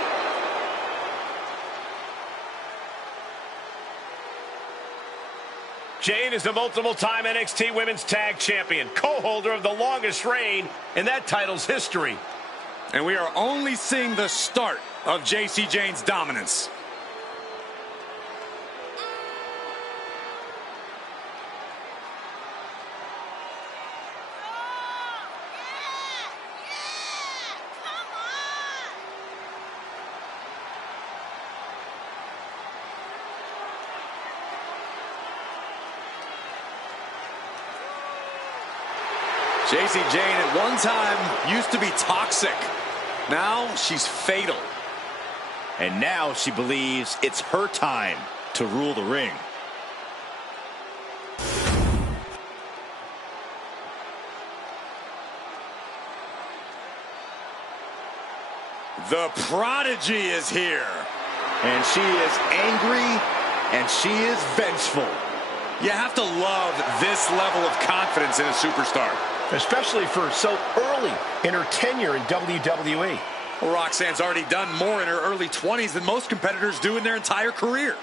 Jane is the multiple-time NXT Women's Tag Champion, co-holder of the longest reign in that title's history. And we are only seeing the start of JC Jane's dominance. JC Jane at one time used to be toxic. Now she's fatal. And now she believes it's her time to rule the ring. The prodigy is here. And she is angry, and she is vengeful. You have to love this level of confidence in a superstar. Especially for so early in her tenure in WWE. Well, Roxanne's already done more in her early 20s than most competitors do in their entire career.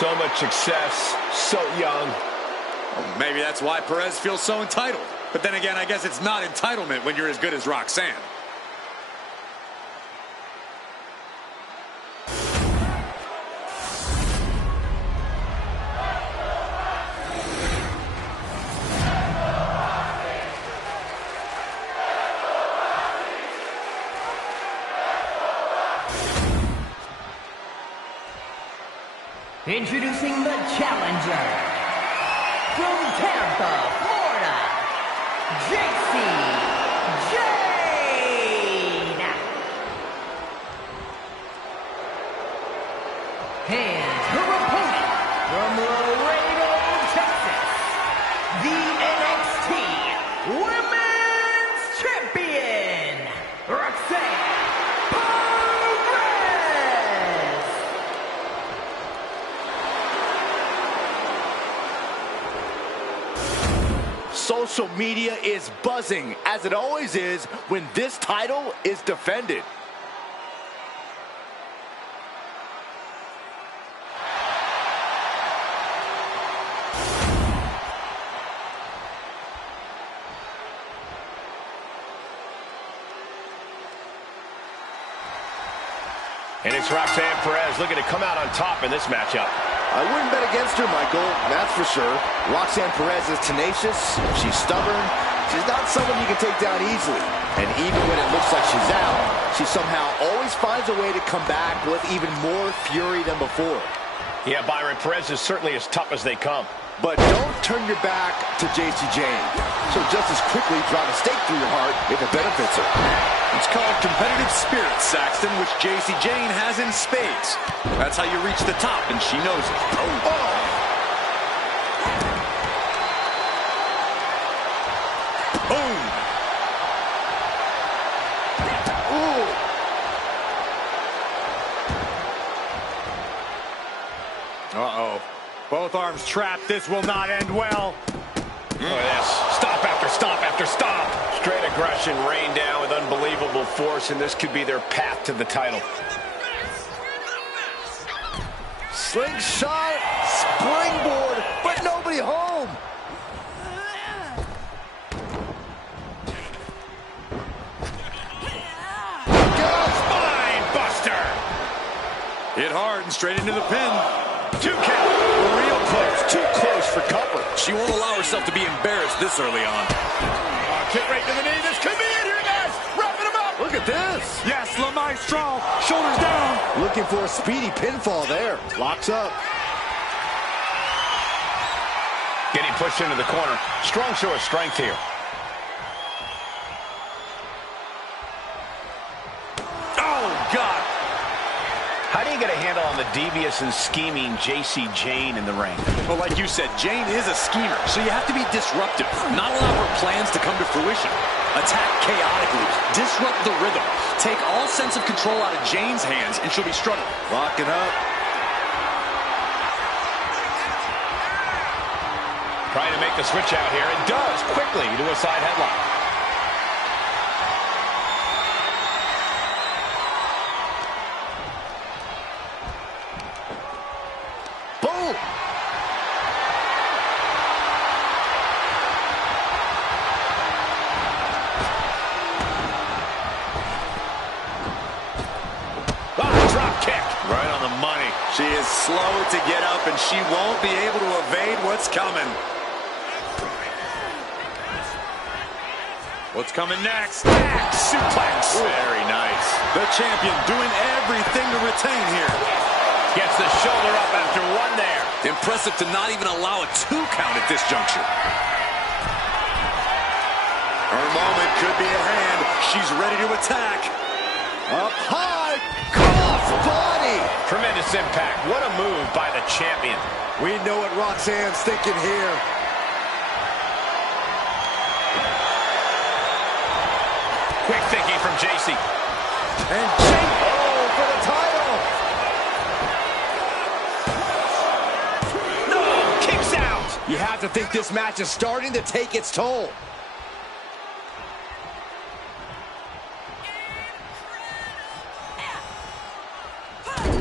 So much success, so young. Well, maybe that's why Perez feels so entitled. But then again, I guess it's not entitlement when you're as good as Roxanne. Introducing the challenger from Tampa, Florida, JC Jane. And her opponent from Laredo, Texas, the NXT Women's Champion, Roxanne. Social media is buzzing, as it always is when this title is defended. And it's Roxanne Perez looking to come out on top in this matchup. I wouldn't bet against her, Michael, that's for sure. Roxanne Perez is tenacious, she's stubborn, she's not someone you can take down easily. And even when it looks like she's out, she somehow always finds a way to come back with even more fury than before. Yeah, Byron, Perez is certainly as tough as they come. But don't turn your back to JC Jane. She'll just as quickly drive a stake through your heart if it benefits her. It's called competitive spirit, Saxton, which JC Jane has in spades. That's how you reach the top, and she knows it. Boom! Uh-oh. Both arms trapped. This will not end well. Look at this. Stop after stop after stop. Straight aggression rained down with unbelievable force, and this could be their path to the title. Slingshot, springboard, but nobody home. Spine buster. Hit hard and straight into the pin. 2 count. Real close. Too close for cover. She won't allow herself to be embarrassed this early on. Kick right to the knee. This could be it here, guys. Wrapping him up. Look at this. Yes, La Maestro. Shoulders down. Looking for a speedy pinfall there. Locks up. Getting pushed into the corner. Strong show of strength here. Oh, God. How do you get a handle on the devious and scheming JC Jane in the ring? Well, like you said, Jane is a schemer, so you have to be disruptive. Not allow her plans to come to fruition. Attack chaotically. Disrupt the rhythm. Take all sense of control out of Jane's hands, and she'll be struggling. Locking up. Trying to make the switch out here. It does quickly to a side headlock. Boom. Drop kick. Right on the money. She is slow to get up, and she won't be able to evade what's coming. What's coming next? Back suplex. Very nice. The champion doing everything to retain here. Gets the shoulder up after one there. Impressive to not even allow a 2 count at this juncture. Her moment could be at hand. She's ready to attack. Up high. Cross body. Tremendous impact. What a move by the champion. We know what Roxanne's thinking here. Quick thinking from JC. And Jane, for the title. No, kicks out. You have to think this match is starting to take its toll.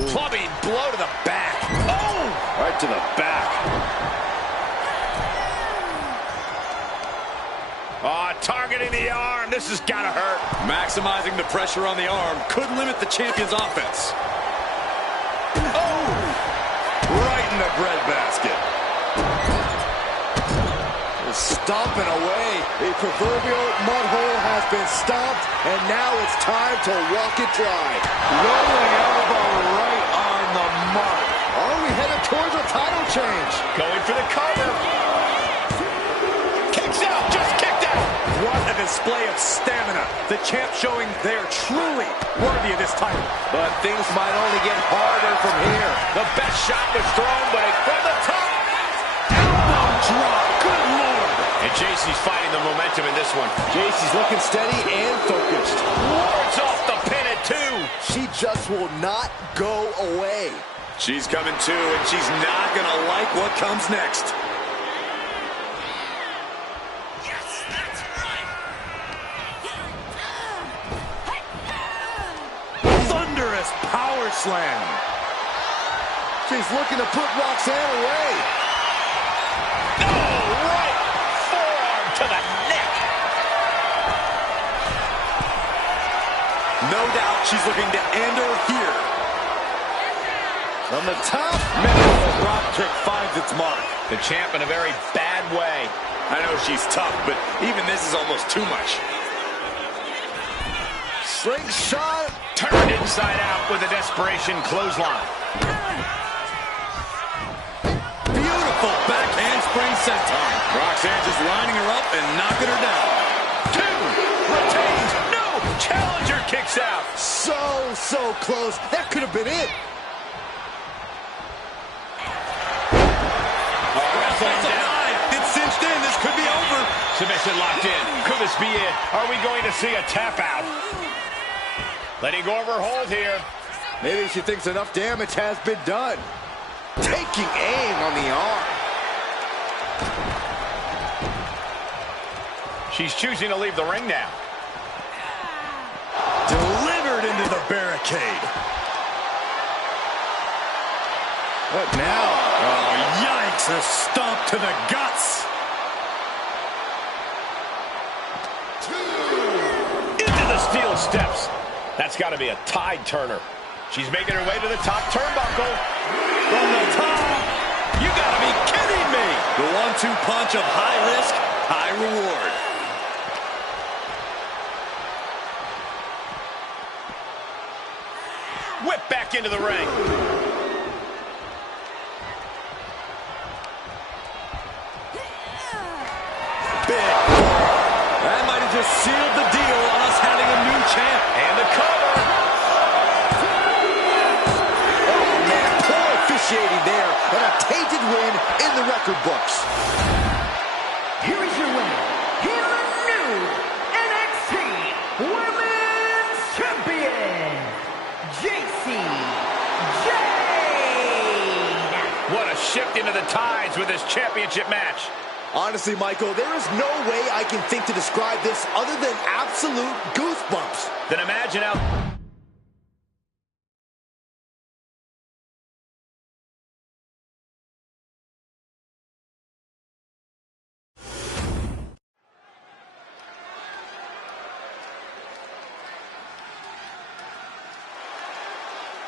Clubbing blow to the back. Oh! Right to the back. Targeting the arm. This has got to hurt. Maximizing the pressure on the arm could limit the champion's offense. Oh! Right in the breadbasket. Stomping away. The proverbial mud hole has been stomped, and now it's time to walk it dry. Rolling elbow right on the mark. Are we headed towards a title change? Going for the cover. Kicks out. Just kicked out. What a display of stamina. The champ showing they are truly worthy of this title. But things might only get harder from here. The best shot was thrown, but it's from the top. Elbow drop. Good Lord. And JC's fighting the momentum in this one. JC's looking steady and focused. Wards off the pin at 2. She just will not go away. She's coming too, and she's not going to like what comes next. Thunderous power slam. She's looking to put Roxanne away. Oh, right forearm to the neck. No doubt she's looking to end her here. From the top, Mexico drop kick finds its mark. The champ in a very bad way. I know she's tough, but even this is almost too much. Slingshot. Turned inside out with a desperation clothesline. Beautiful back handspring senton. Roxanne just lining her up and knocking her down. 2, retains, no, challenger kicks out. So close. That could have been it. It's cinched in. This could be over. Submission locked in. Could this be it? Are we going to see a tap out? Letting go of her hold here. Maybe she thinks enough damage has been done. Taking aim on the arm. She's choosing to leave the ring now. Delivered into the barricade. What now? Oh, yikes. A stomp to the guts. 2. Into the steel steps. That's got to be a tide turner. She's making her way to the top turnbuckle. From the top. You got to be kidding me. The 1-2 punch of high risk, high reward. Whip back into the ring. Big. That might have just sealed the deal on us having a new champ. And the cover. Oh, man, poor officiating there. And a tainted win in the record books. Here is your winner, here the new NXT Women's Champion, JC Jade. What a shift into the tides with this championship match. Honestly, Michael, there is no way I can think to describe this other than absolute goosebumps. Then imagine how...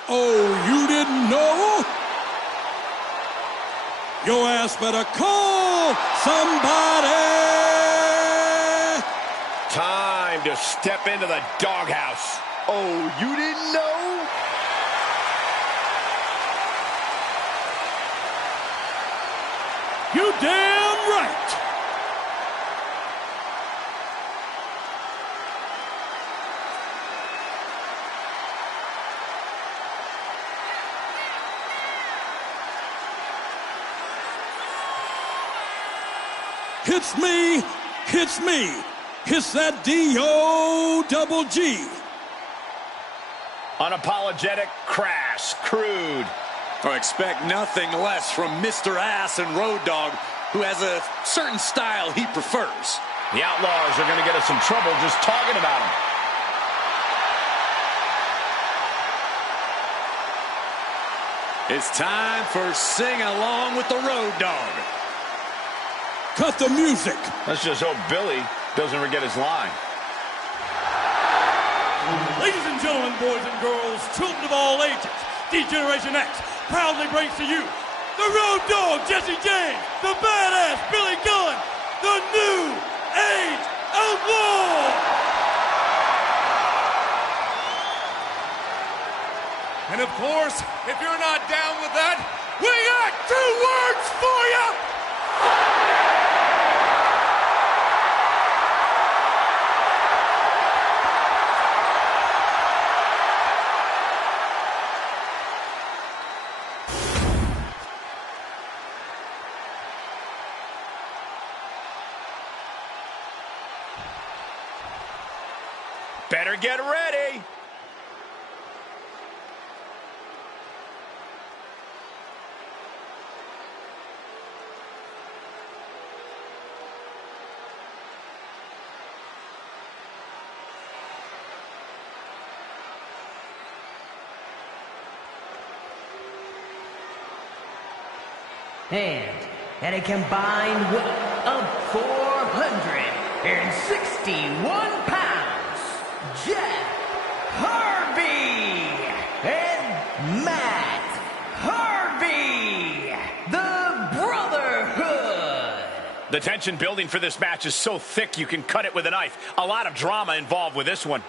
Oh, you didn't know? Your ass better call somebody. Time to step into the doghouse. Oh, you didn't know? You damn right. Hits me, hits me, hits that D-O-double-G. Unapologetic, crass, crude. Or expect nothing less from Mr. Ass and Road Dogg, who has a certain style he prefers. The Outlaws are going to get us in trouble just talking about him. It's time for Sing Along with the Road Dogg. Cut the music. Let's just hope Billy doesn't forget his line. Ladies and gentlemen, boys and girls, children of all ages, D-Generation X proudly brings to you the Road Dogg, Jesse James, the badass Billy Gunn, the New Age Outlaw. And of course, if you're not down with that, we got 2 words for you. Better get ready. And at a combined weight of 461 pounds, Jeff Harvey and Matt Hardy. The tension building for this match is so thick you can cut it with a knife. A lot of drama involved with this one.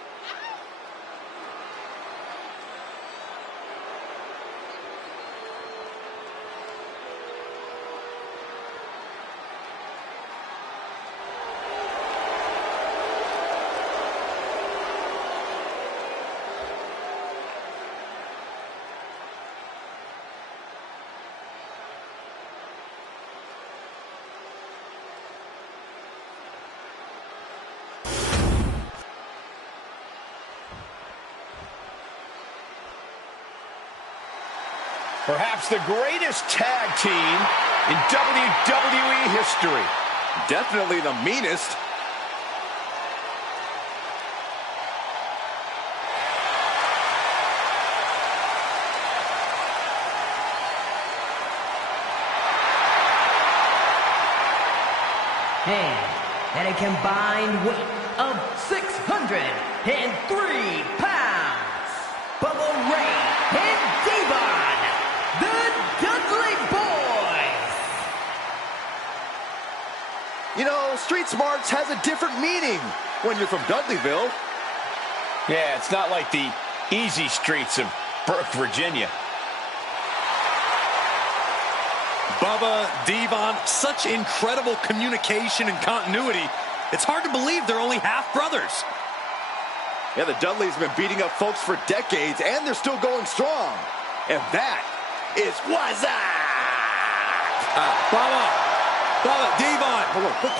Perhaps the greatest tag team in WWE history. Definitely the meanest. And a combined weight of 603 pounds, Bubba Ray and Devon, the Dudley Boys. You know, Street Smarts has a different meaning when you're from Dudleyville. Yeah, it's not like the easy streets of Burke, Virginia. Bubba, Devon, such incredible communication and continuity. It's hard to believe they're only half brothers. Yeah, the Dudleys have been beating up folks for decades, and they're still going strong. And that is what's up. Bubba, Devon.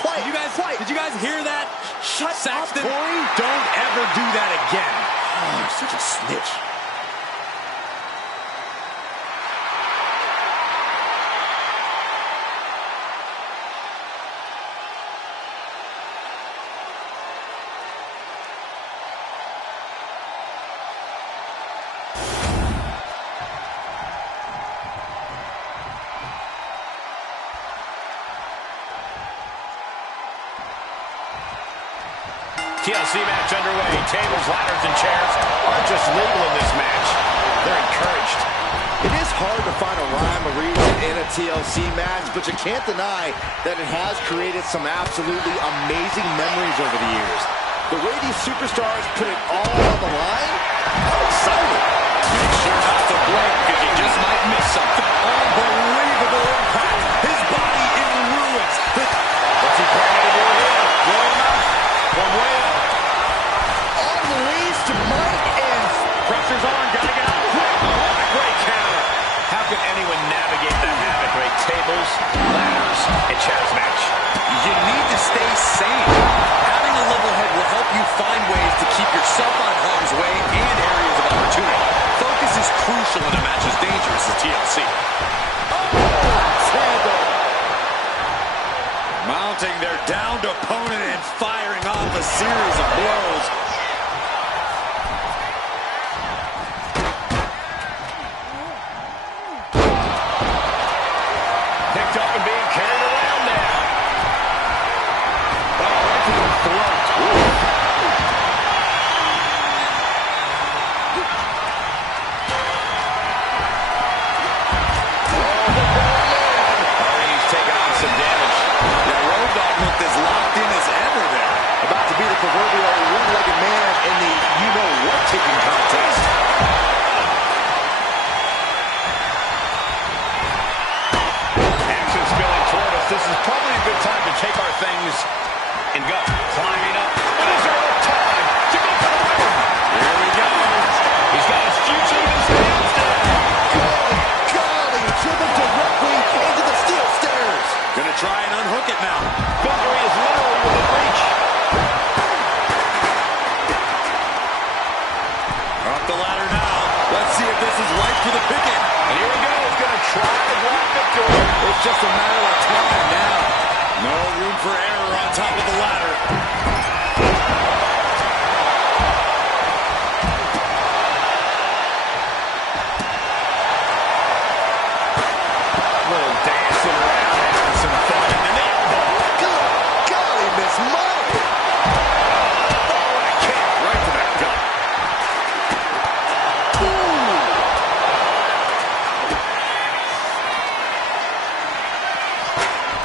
Quiet. Did you guys hear that? Shut Saxton, up, Corey. don't ever do that again. Oh, you're such a snitch. TLC match underway. Tables, ladders, and chairs aren't just legal in this match. They're encouraged. It is hard to find a rhyme or reason in a TLC match, but you can't deny that it has created some absolutely amazing memories over the years. The way these superstars put it all on the line, I'm excited. Make sure not to blink because you just might miss something. Unbelievable impact. His body in ruins. What's he planning to do here? Roll him out. From way up. Unleashed Mike and Pressure's on. Gotta get out quick. Oh, what a great counter. How can anyone navigate the havoc rate? Tables, ladders, and chairs match. You need to stay sane. Having a level head will help you find ways to keep yourself out of harm's way and areas of opportunity. Focus is crucial in a match as dangerous as TLC. Mounting their downed opponent and firing off a series of blows. Picked up and being carried around now. oh, right to the throat. He's taking on some damage. Road Dogg looked as locked in as ever there. About to be the proverbial one-legged man in the you-know-what kicking contest. Action spilling toward us. This is probably a good time to take our things and go. Climbing up. But is there enough time to get to the win? Here we go. He's got his future in his hands now. Golly, driven directly into the steel stairs. Gonna try and unhook it now. Victory is literally within reach. Up the ladder now. Let's see if this is life for the picking. And here we go. He's going to try to grab victory. It's just a matter of time now. No room for error on top of the ladder. Little dancing around, having some fun. And then the elbow. Golly, Miss Molly. Oh, what a kick. Right to the gut.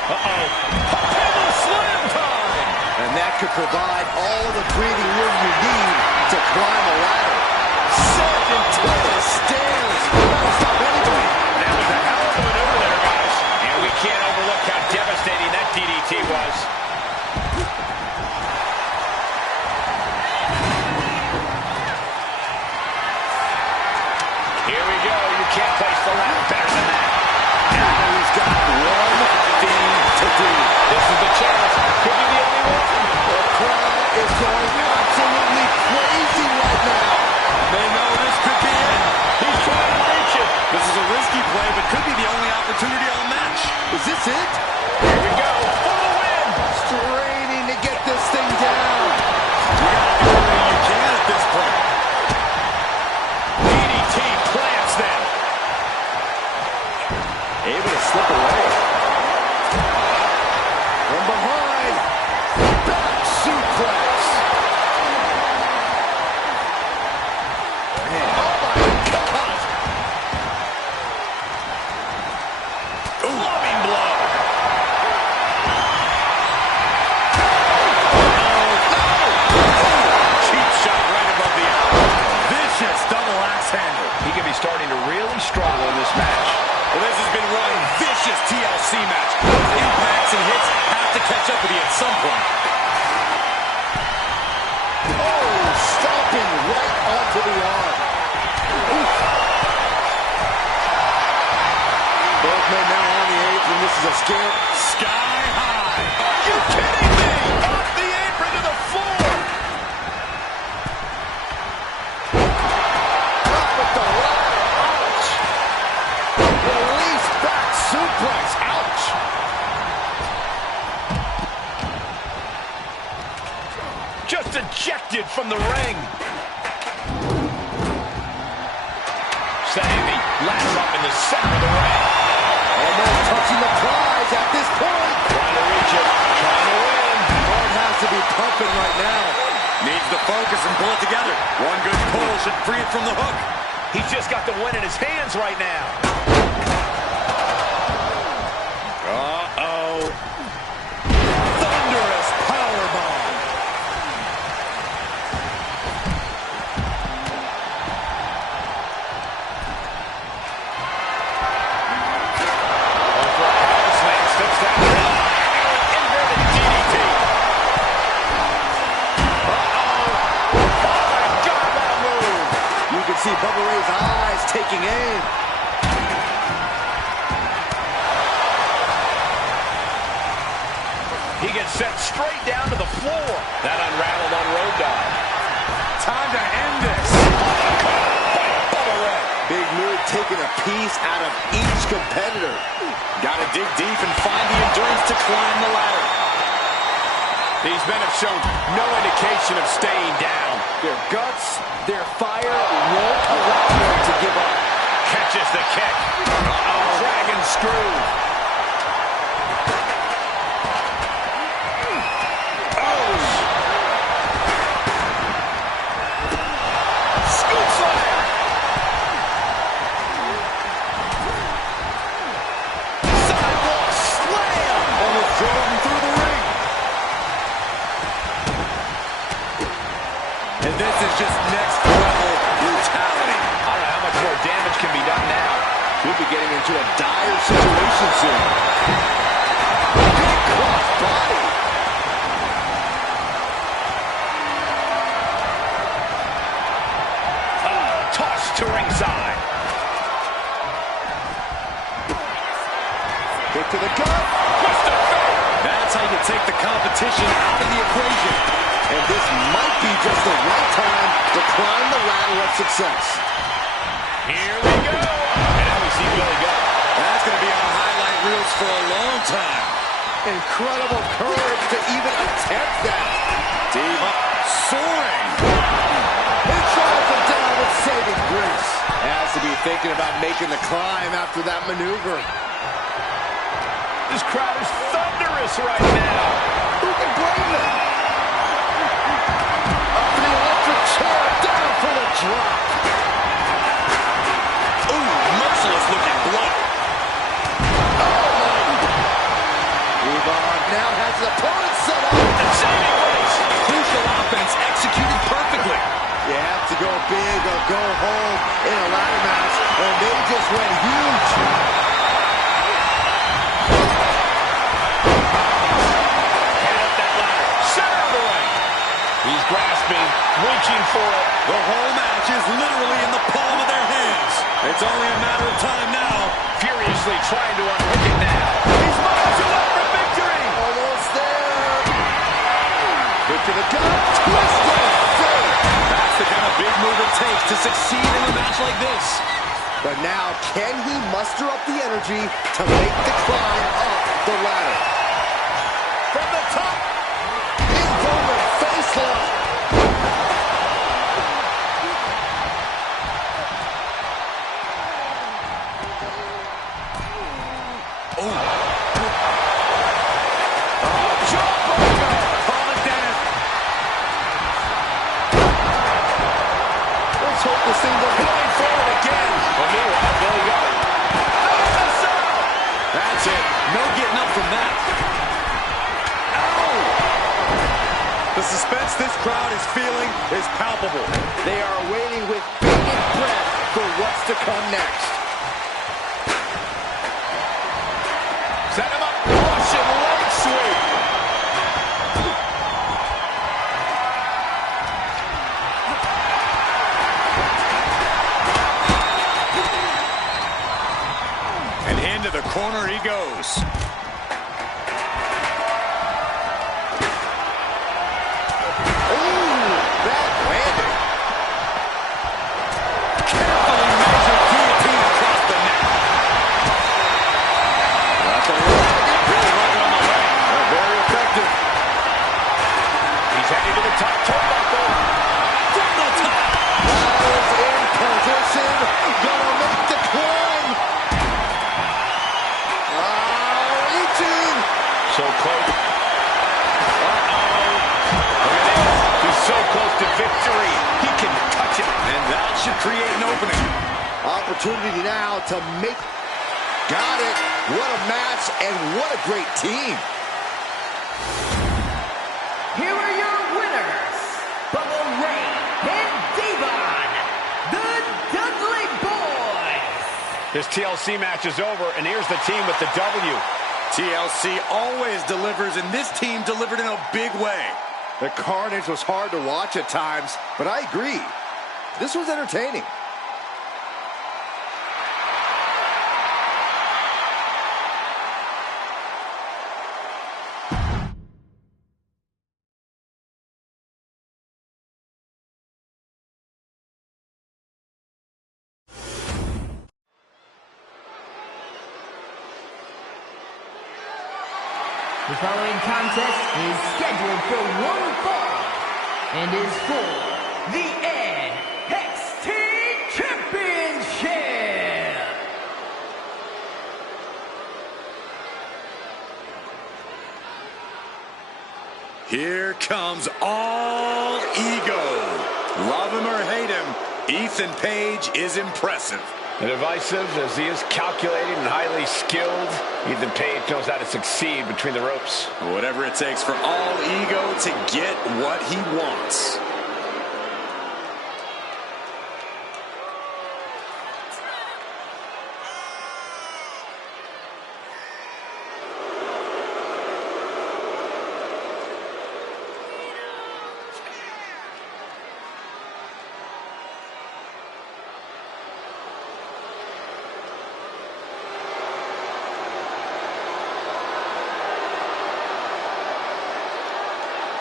Uh-oh. DDT was. Here we go. You can't place the ladder better than that. Now he's got one thing to do. This is the chance. Could be the only one. The crowd is going absolutely crazy right now. They know this could be it. He's trying to reach it. This is a risky play, but could be the only opportunity on the match. Is this it? Here we go. For the win. Straining to get this thing down. You gotta do everything you can at this point. DDT plants them. Able to slip away. From behind. Back suplex. Man, oh my God. Loving blow. Cheap shot right above the elbow. Vicious double axe handle. He could be starting to really struggle in this match. Well, this has been one vicious TLC match. Those impacts and hits have to catch up with you at some point. Oh, stomping right onto the arm. Oof. Both men now on the apron. This is a scare. Sky high. Are you kidding me? Off the apron to the floor. Up with the ladder. Ouch. Release back suplex. Ouch. Just ejected from the ring. Setting the ladder up in the center of the ring. Almost touching the prize at this point. Trying to reach it. Trying to win. Heart has to be pumping right now. Needs to focus and pull it together. One good pull should free it from the hook. He's just got the win in his hands right now. Uh-oh. Thunderous powerbomb. See Bubba Ray's eyes taking aim. He gets sent straight down to the floor. That unraveled on Road Dogg. Time to end this. By Bubba Ray. Big Move taking a piece out of each competitor. Gotta dig deep and find the endurance to climb the ladder. These men have shown no indication of staying down. Their guts, their fire won't allow them to give up. Catches the kick. Uh-oh. Dragon screw. Oh. Scoop slam. Sidewalk slam. Almost drove him through the ring. And this is just next level brutality. I don't know how much more damage can be done now. Could be getting into a dire situation soon. Big cross body. Toss to ringside. Kick to the gut. Twist of fate. That's how you take the competition out of the equation. And this might be just the right time to climb the ladder of success. Here we go. And now we see Billy go. That's going to be on highlight reels for a long time. Incredible courage to even attempt that. Diva soaring. He tries him down with saving grace. Has to be thinking about making the climb after that maneuver. This crowd is thunderous right now. Who can blame them? Up to the electric chair, down for the drop. Ooh, merciless looking blow. Now has his opponent set up. And saving grace. Crucial offense executed perfectly. You have to go big or go home in a ladder match, and they just went huge. reaching for it. The whole match is literally in the palm of their hands. It's only a matter of time now. Furiously trying to unhook it now. He's miles away from victory. Almost there. Look to the gut. Twisted. That's the kind of big move it takes to succeed in a match like this. But now, can he muster up the energy to make the climb up the ladder? From the top. Inverted facelock. This thing goes going forward again. Well, meanwhile, Billy Gunn. That's it. No getting up from that. Ow! The suspense this crowd is feeling is palpable. They are waiting with bated breath for what's to come next. Set him up. Russian leg sweep. Into the corner he goes. Ooh, that landing. Carefully measured guillotine across the neck. That's a leg. Really right on the leg. They're very effective. He's heading to the top turnbuckle. From the top. Rollins in position. Gonna make the climb. So close. Uh-oh. Look at this. He's so close to victory. He can touch it. And that should create an opening. Opportunity now to make... Got it. What a match and what a great team. Here are your winners, Bubba Ray and Devon, the Dudley Boys. This TLC match is over, and here's the team with the W. TLC always delivers, and this team delivered in a big way. The carnage was hard to watch at times, but I agree. This was entertaining. The following contest is scheduled for one fall and is for the NXT Championship. Here comes all ego. Love him or hate him, Ethan Page is impressive. And divisive as he is calculated and highly skilled, Ethan Page knows how to succeed between the ropes. Whatever it takes for all ego to get what he wants.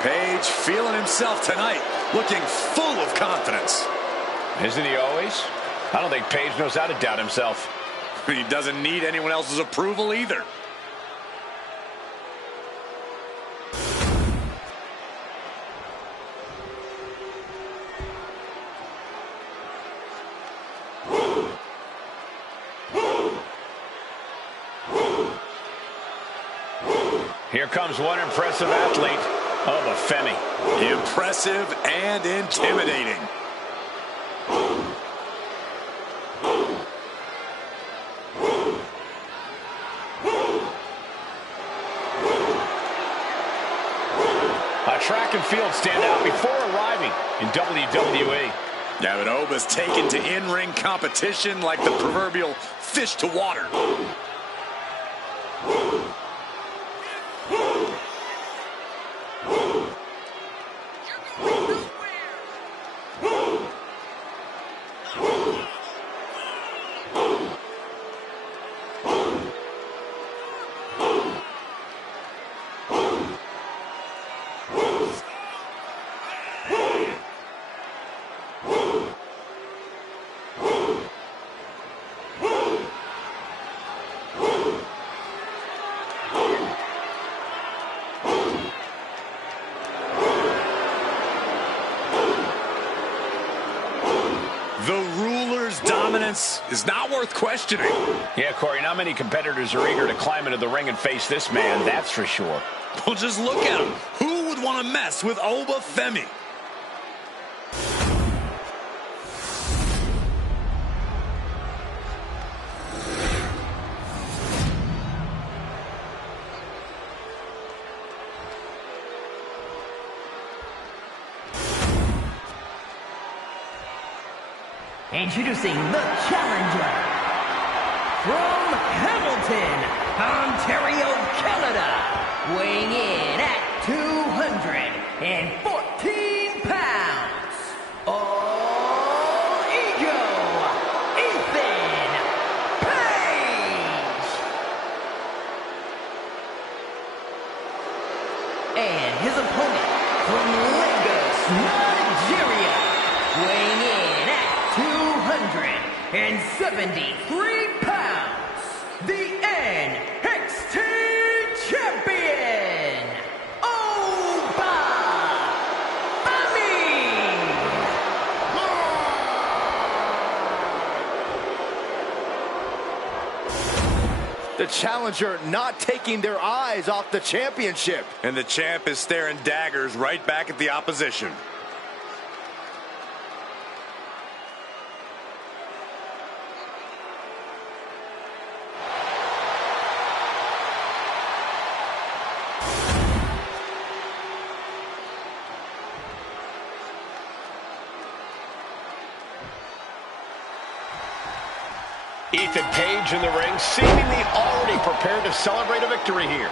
Page feeling himself tonight, looking full of confidence. Isn't he always? I don't think Page knows how to doubt himself. He doesn't need anyone else's approval either. Here comes one impressive athlete. Oh, the Femi. Impressive and intimidating. A track and field standout before arriving in WWE. Yeah, but Oba's taken to in-ring competition like the proverbial fish to water. The ruler's dominance is not worth questioning. Yeah, Corey, not many competitors are eager to climb into the ring and face this man, that's for sure. Well, just look at him. Who would want to mess with Oba Femi? Introducing the challenger from Hamilton, Ontario, Canada, weighing in at 214 pounds, All Ego, Ethan Page. And his opponent from Lagos, Nigeria, weighing in at 273 pounds, the NXT champion, Oba Femi. The challenger not taking their eyes off the championship. And the champ is staring daggers right back at the opposition. Ethan Page in the ring, seemingly already prepared to celebrate a victory here.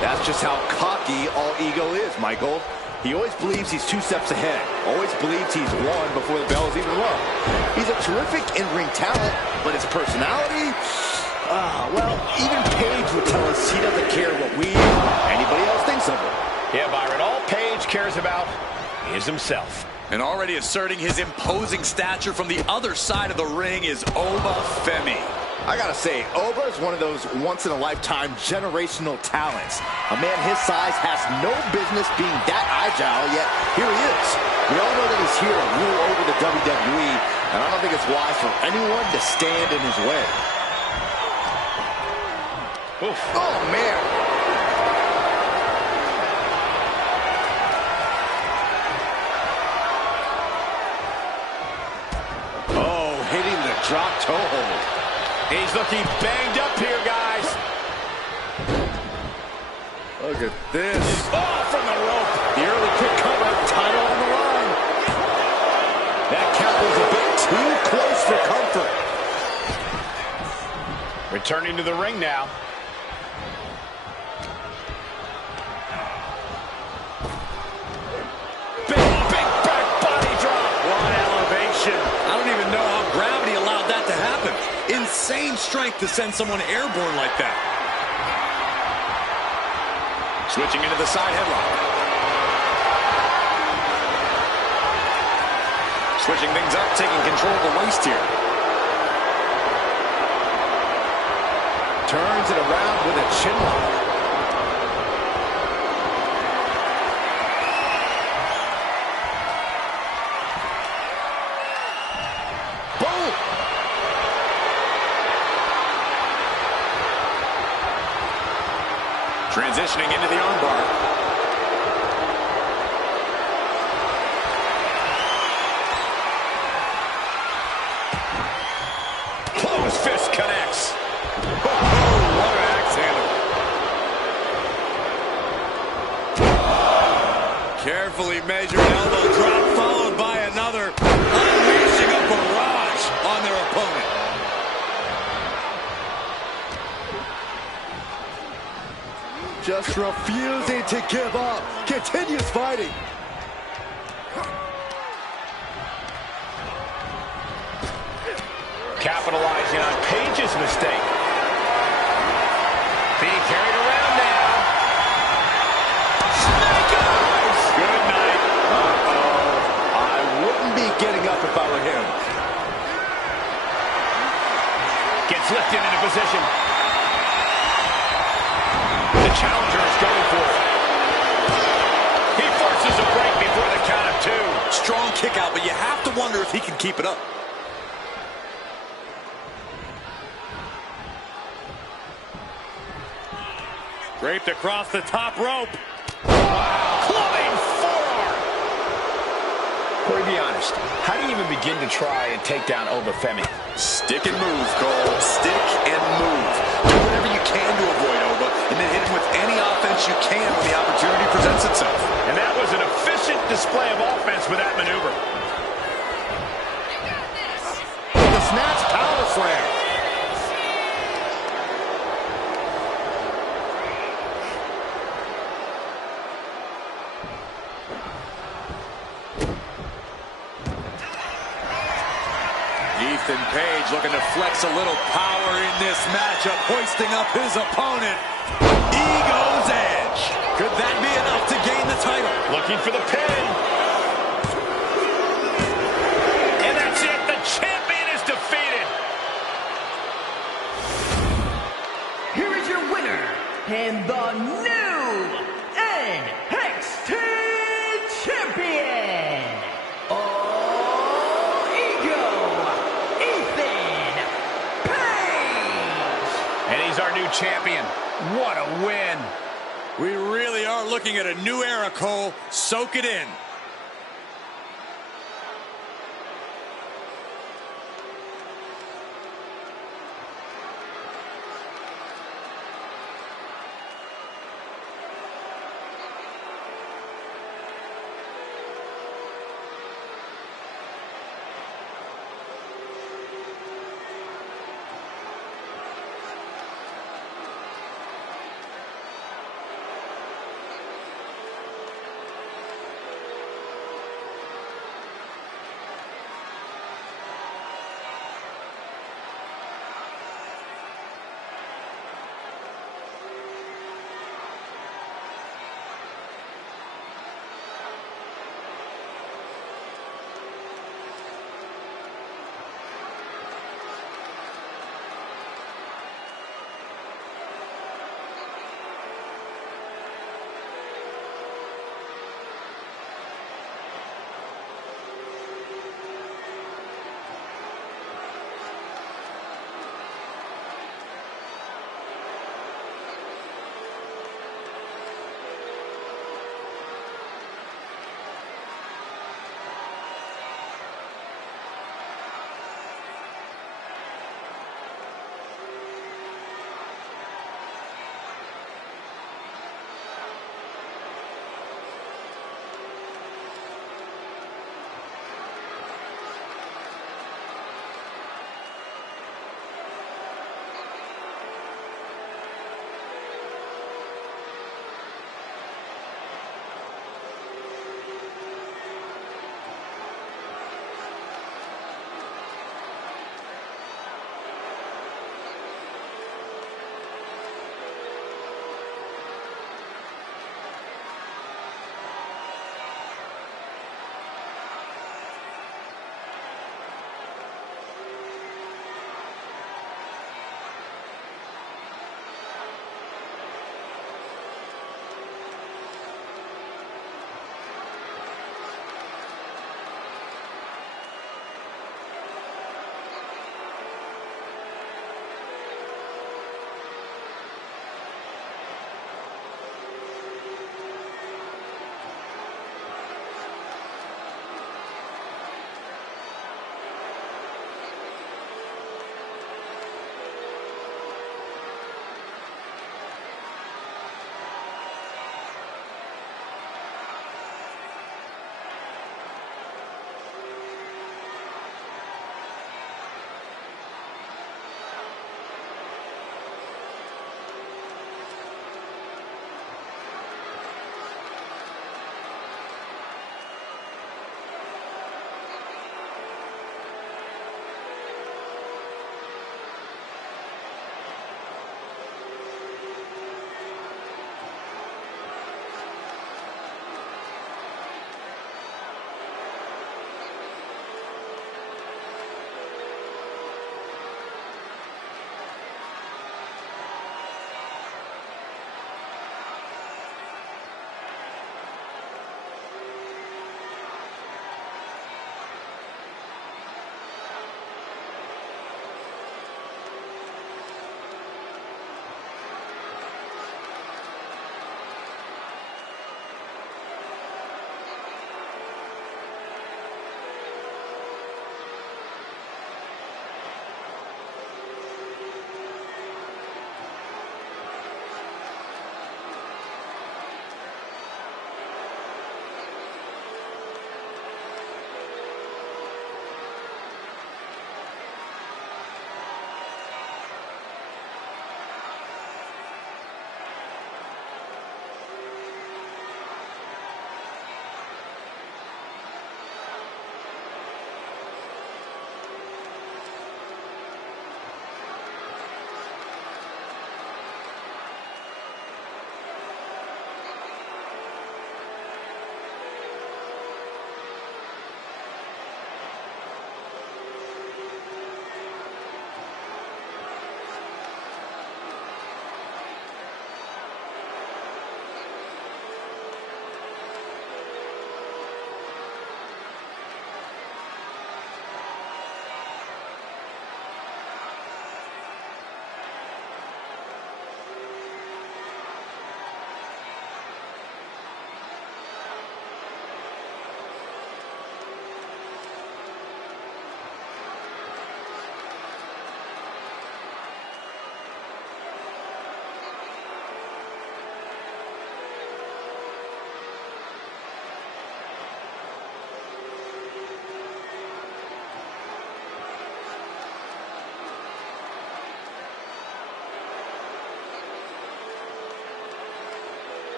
That's just how cocky All Ego is, Michael. He always believes he's 2 steps ahead. Always believes he's won before the bell is even rung. He's a terrific in-ring talent, but his personality, well, even Page would tell us he doesn't care what we or anybody else thinks of him. Yeah, Byron, all Page cares about is himself. And already asserting his imposing stature from the other side of the ring is Oba Femi. I gotta say, Oba is one of those once-in-a-lifetime generational talents. A man his size has no business being that agile, yet here he is. We all know that he's here to rule over the WWE, and I don't think it's wise for anyone to stand in his way. Oof. Oh, man. Drop toe hold. He's looking banged up here, guys. Look at this. Oh, from the rope. The early kick cover, title on the line. That count was a bit too close for comfort. Returning to the ring now. Big back body drop. What elevation. I don't even know how gravity allowed that to happen. Insane strength to send someone airborne like that. Switching into the side headlock. Switching things up, taking control of the waist here. Turns it around with a chin lock. Transitioning into the armbar. Close fist connects. Oh, what an axe handle. Carefully measured elbow drop followed by another, unleashing a barrage on their opponent. Just refusing to give up. Continues fighting. Capitalizing on Page's mistake. Being carried around now. Snake eyes. Good night. Uh-oh. I wouldn't be getting up if I were him. Gets lifted into position. The challenger is going for it. He forces a break before the count of 2. Strong kick out, but you have to wonder if he can keep it up. Draped across the top rope. Wow. Clubbing forearm. Corey, be honest. How do you even begin to try and take down Obafemi? Stick and move, Cole. Stick and move. Do whatever you can to avoid Oba, and then hit him with any offense you can when the opportunity presents itself. And that was an efficient display of offense with that maneuver. The snatch power slam. Ethan Page looking to flex a little power in this matchup, hoisting up his opponent. Ego's edge. Could that be enough to gain the title? Looking for the pin. And that's it. The champion is defeated. Here is your winner, and the new NXT champion, And he's our new champion. What a win. We really are looking at a new era, Cole. Soak it in.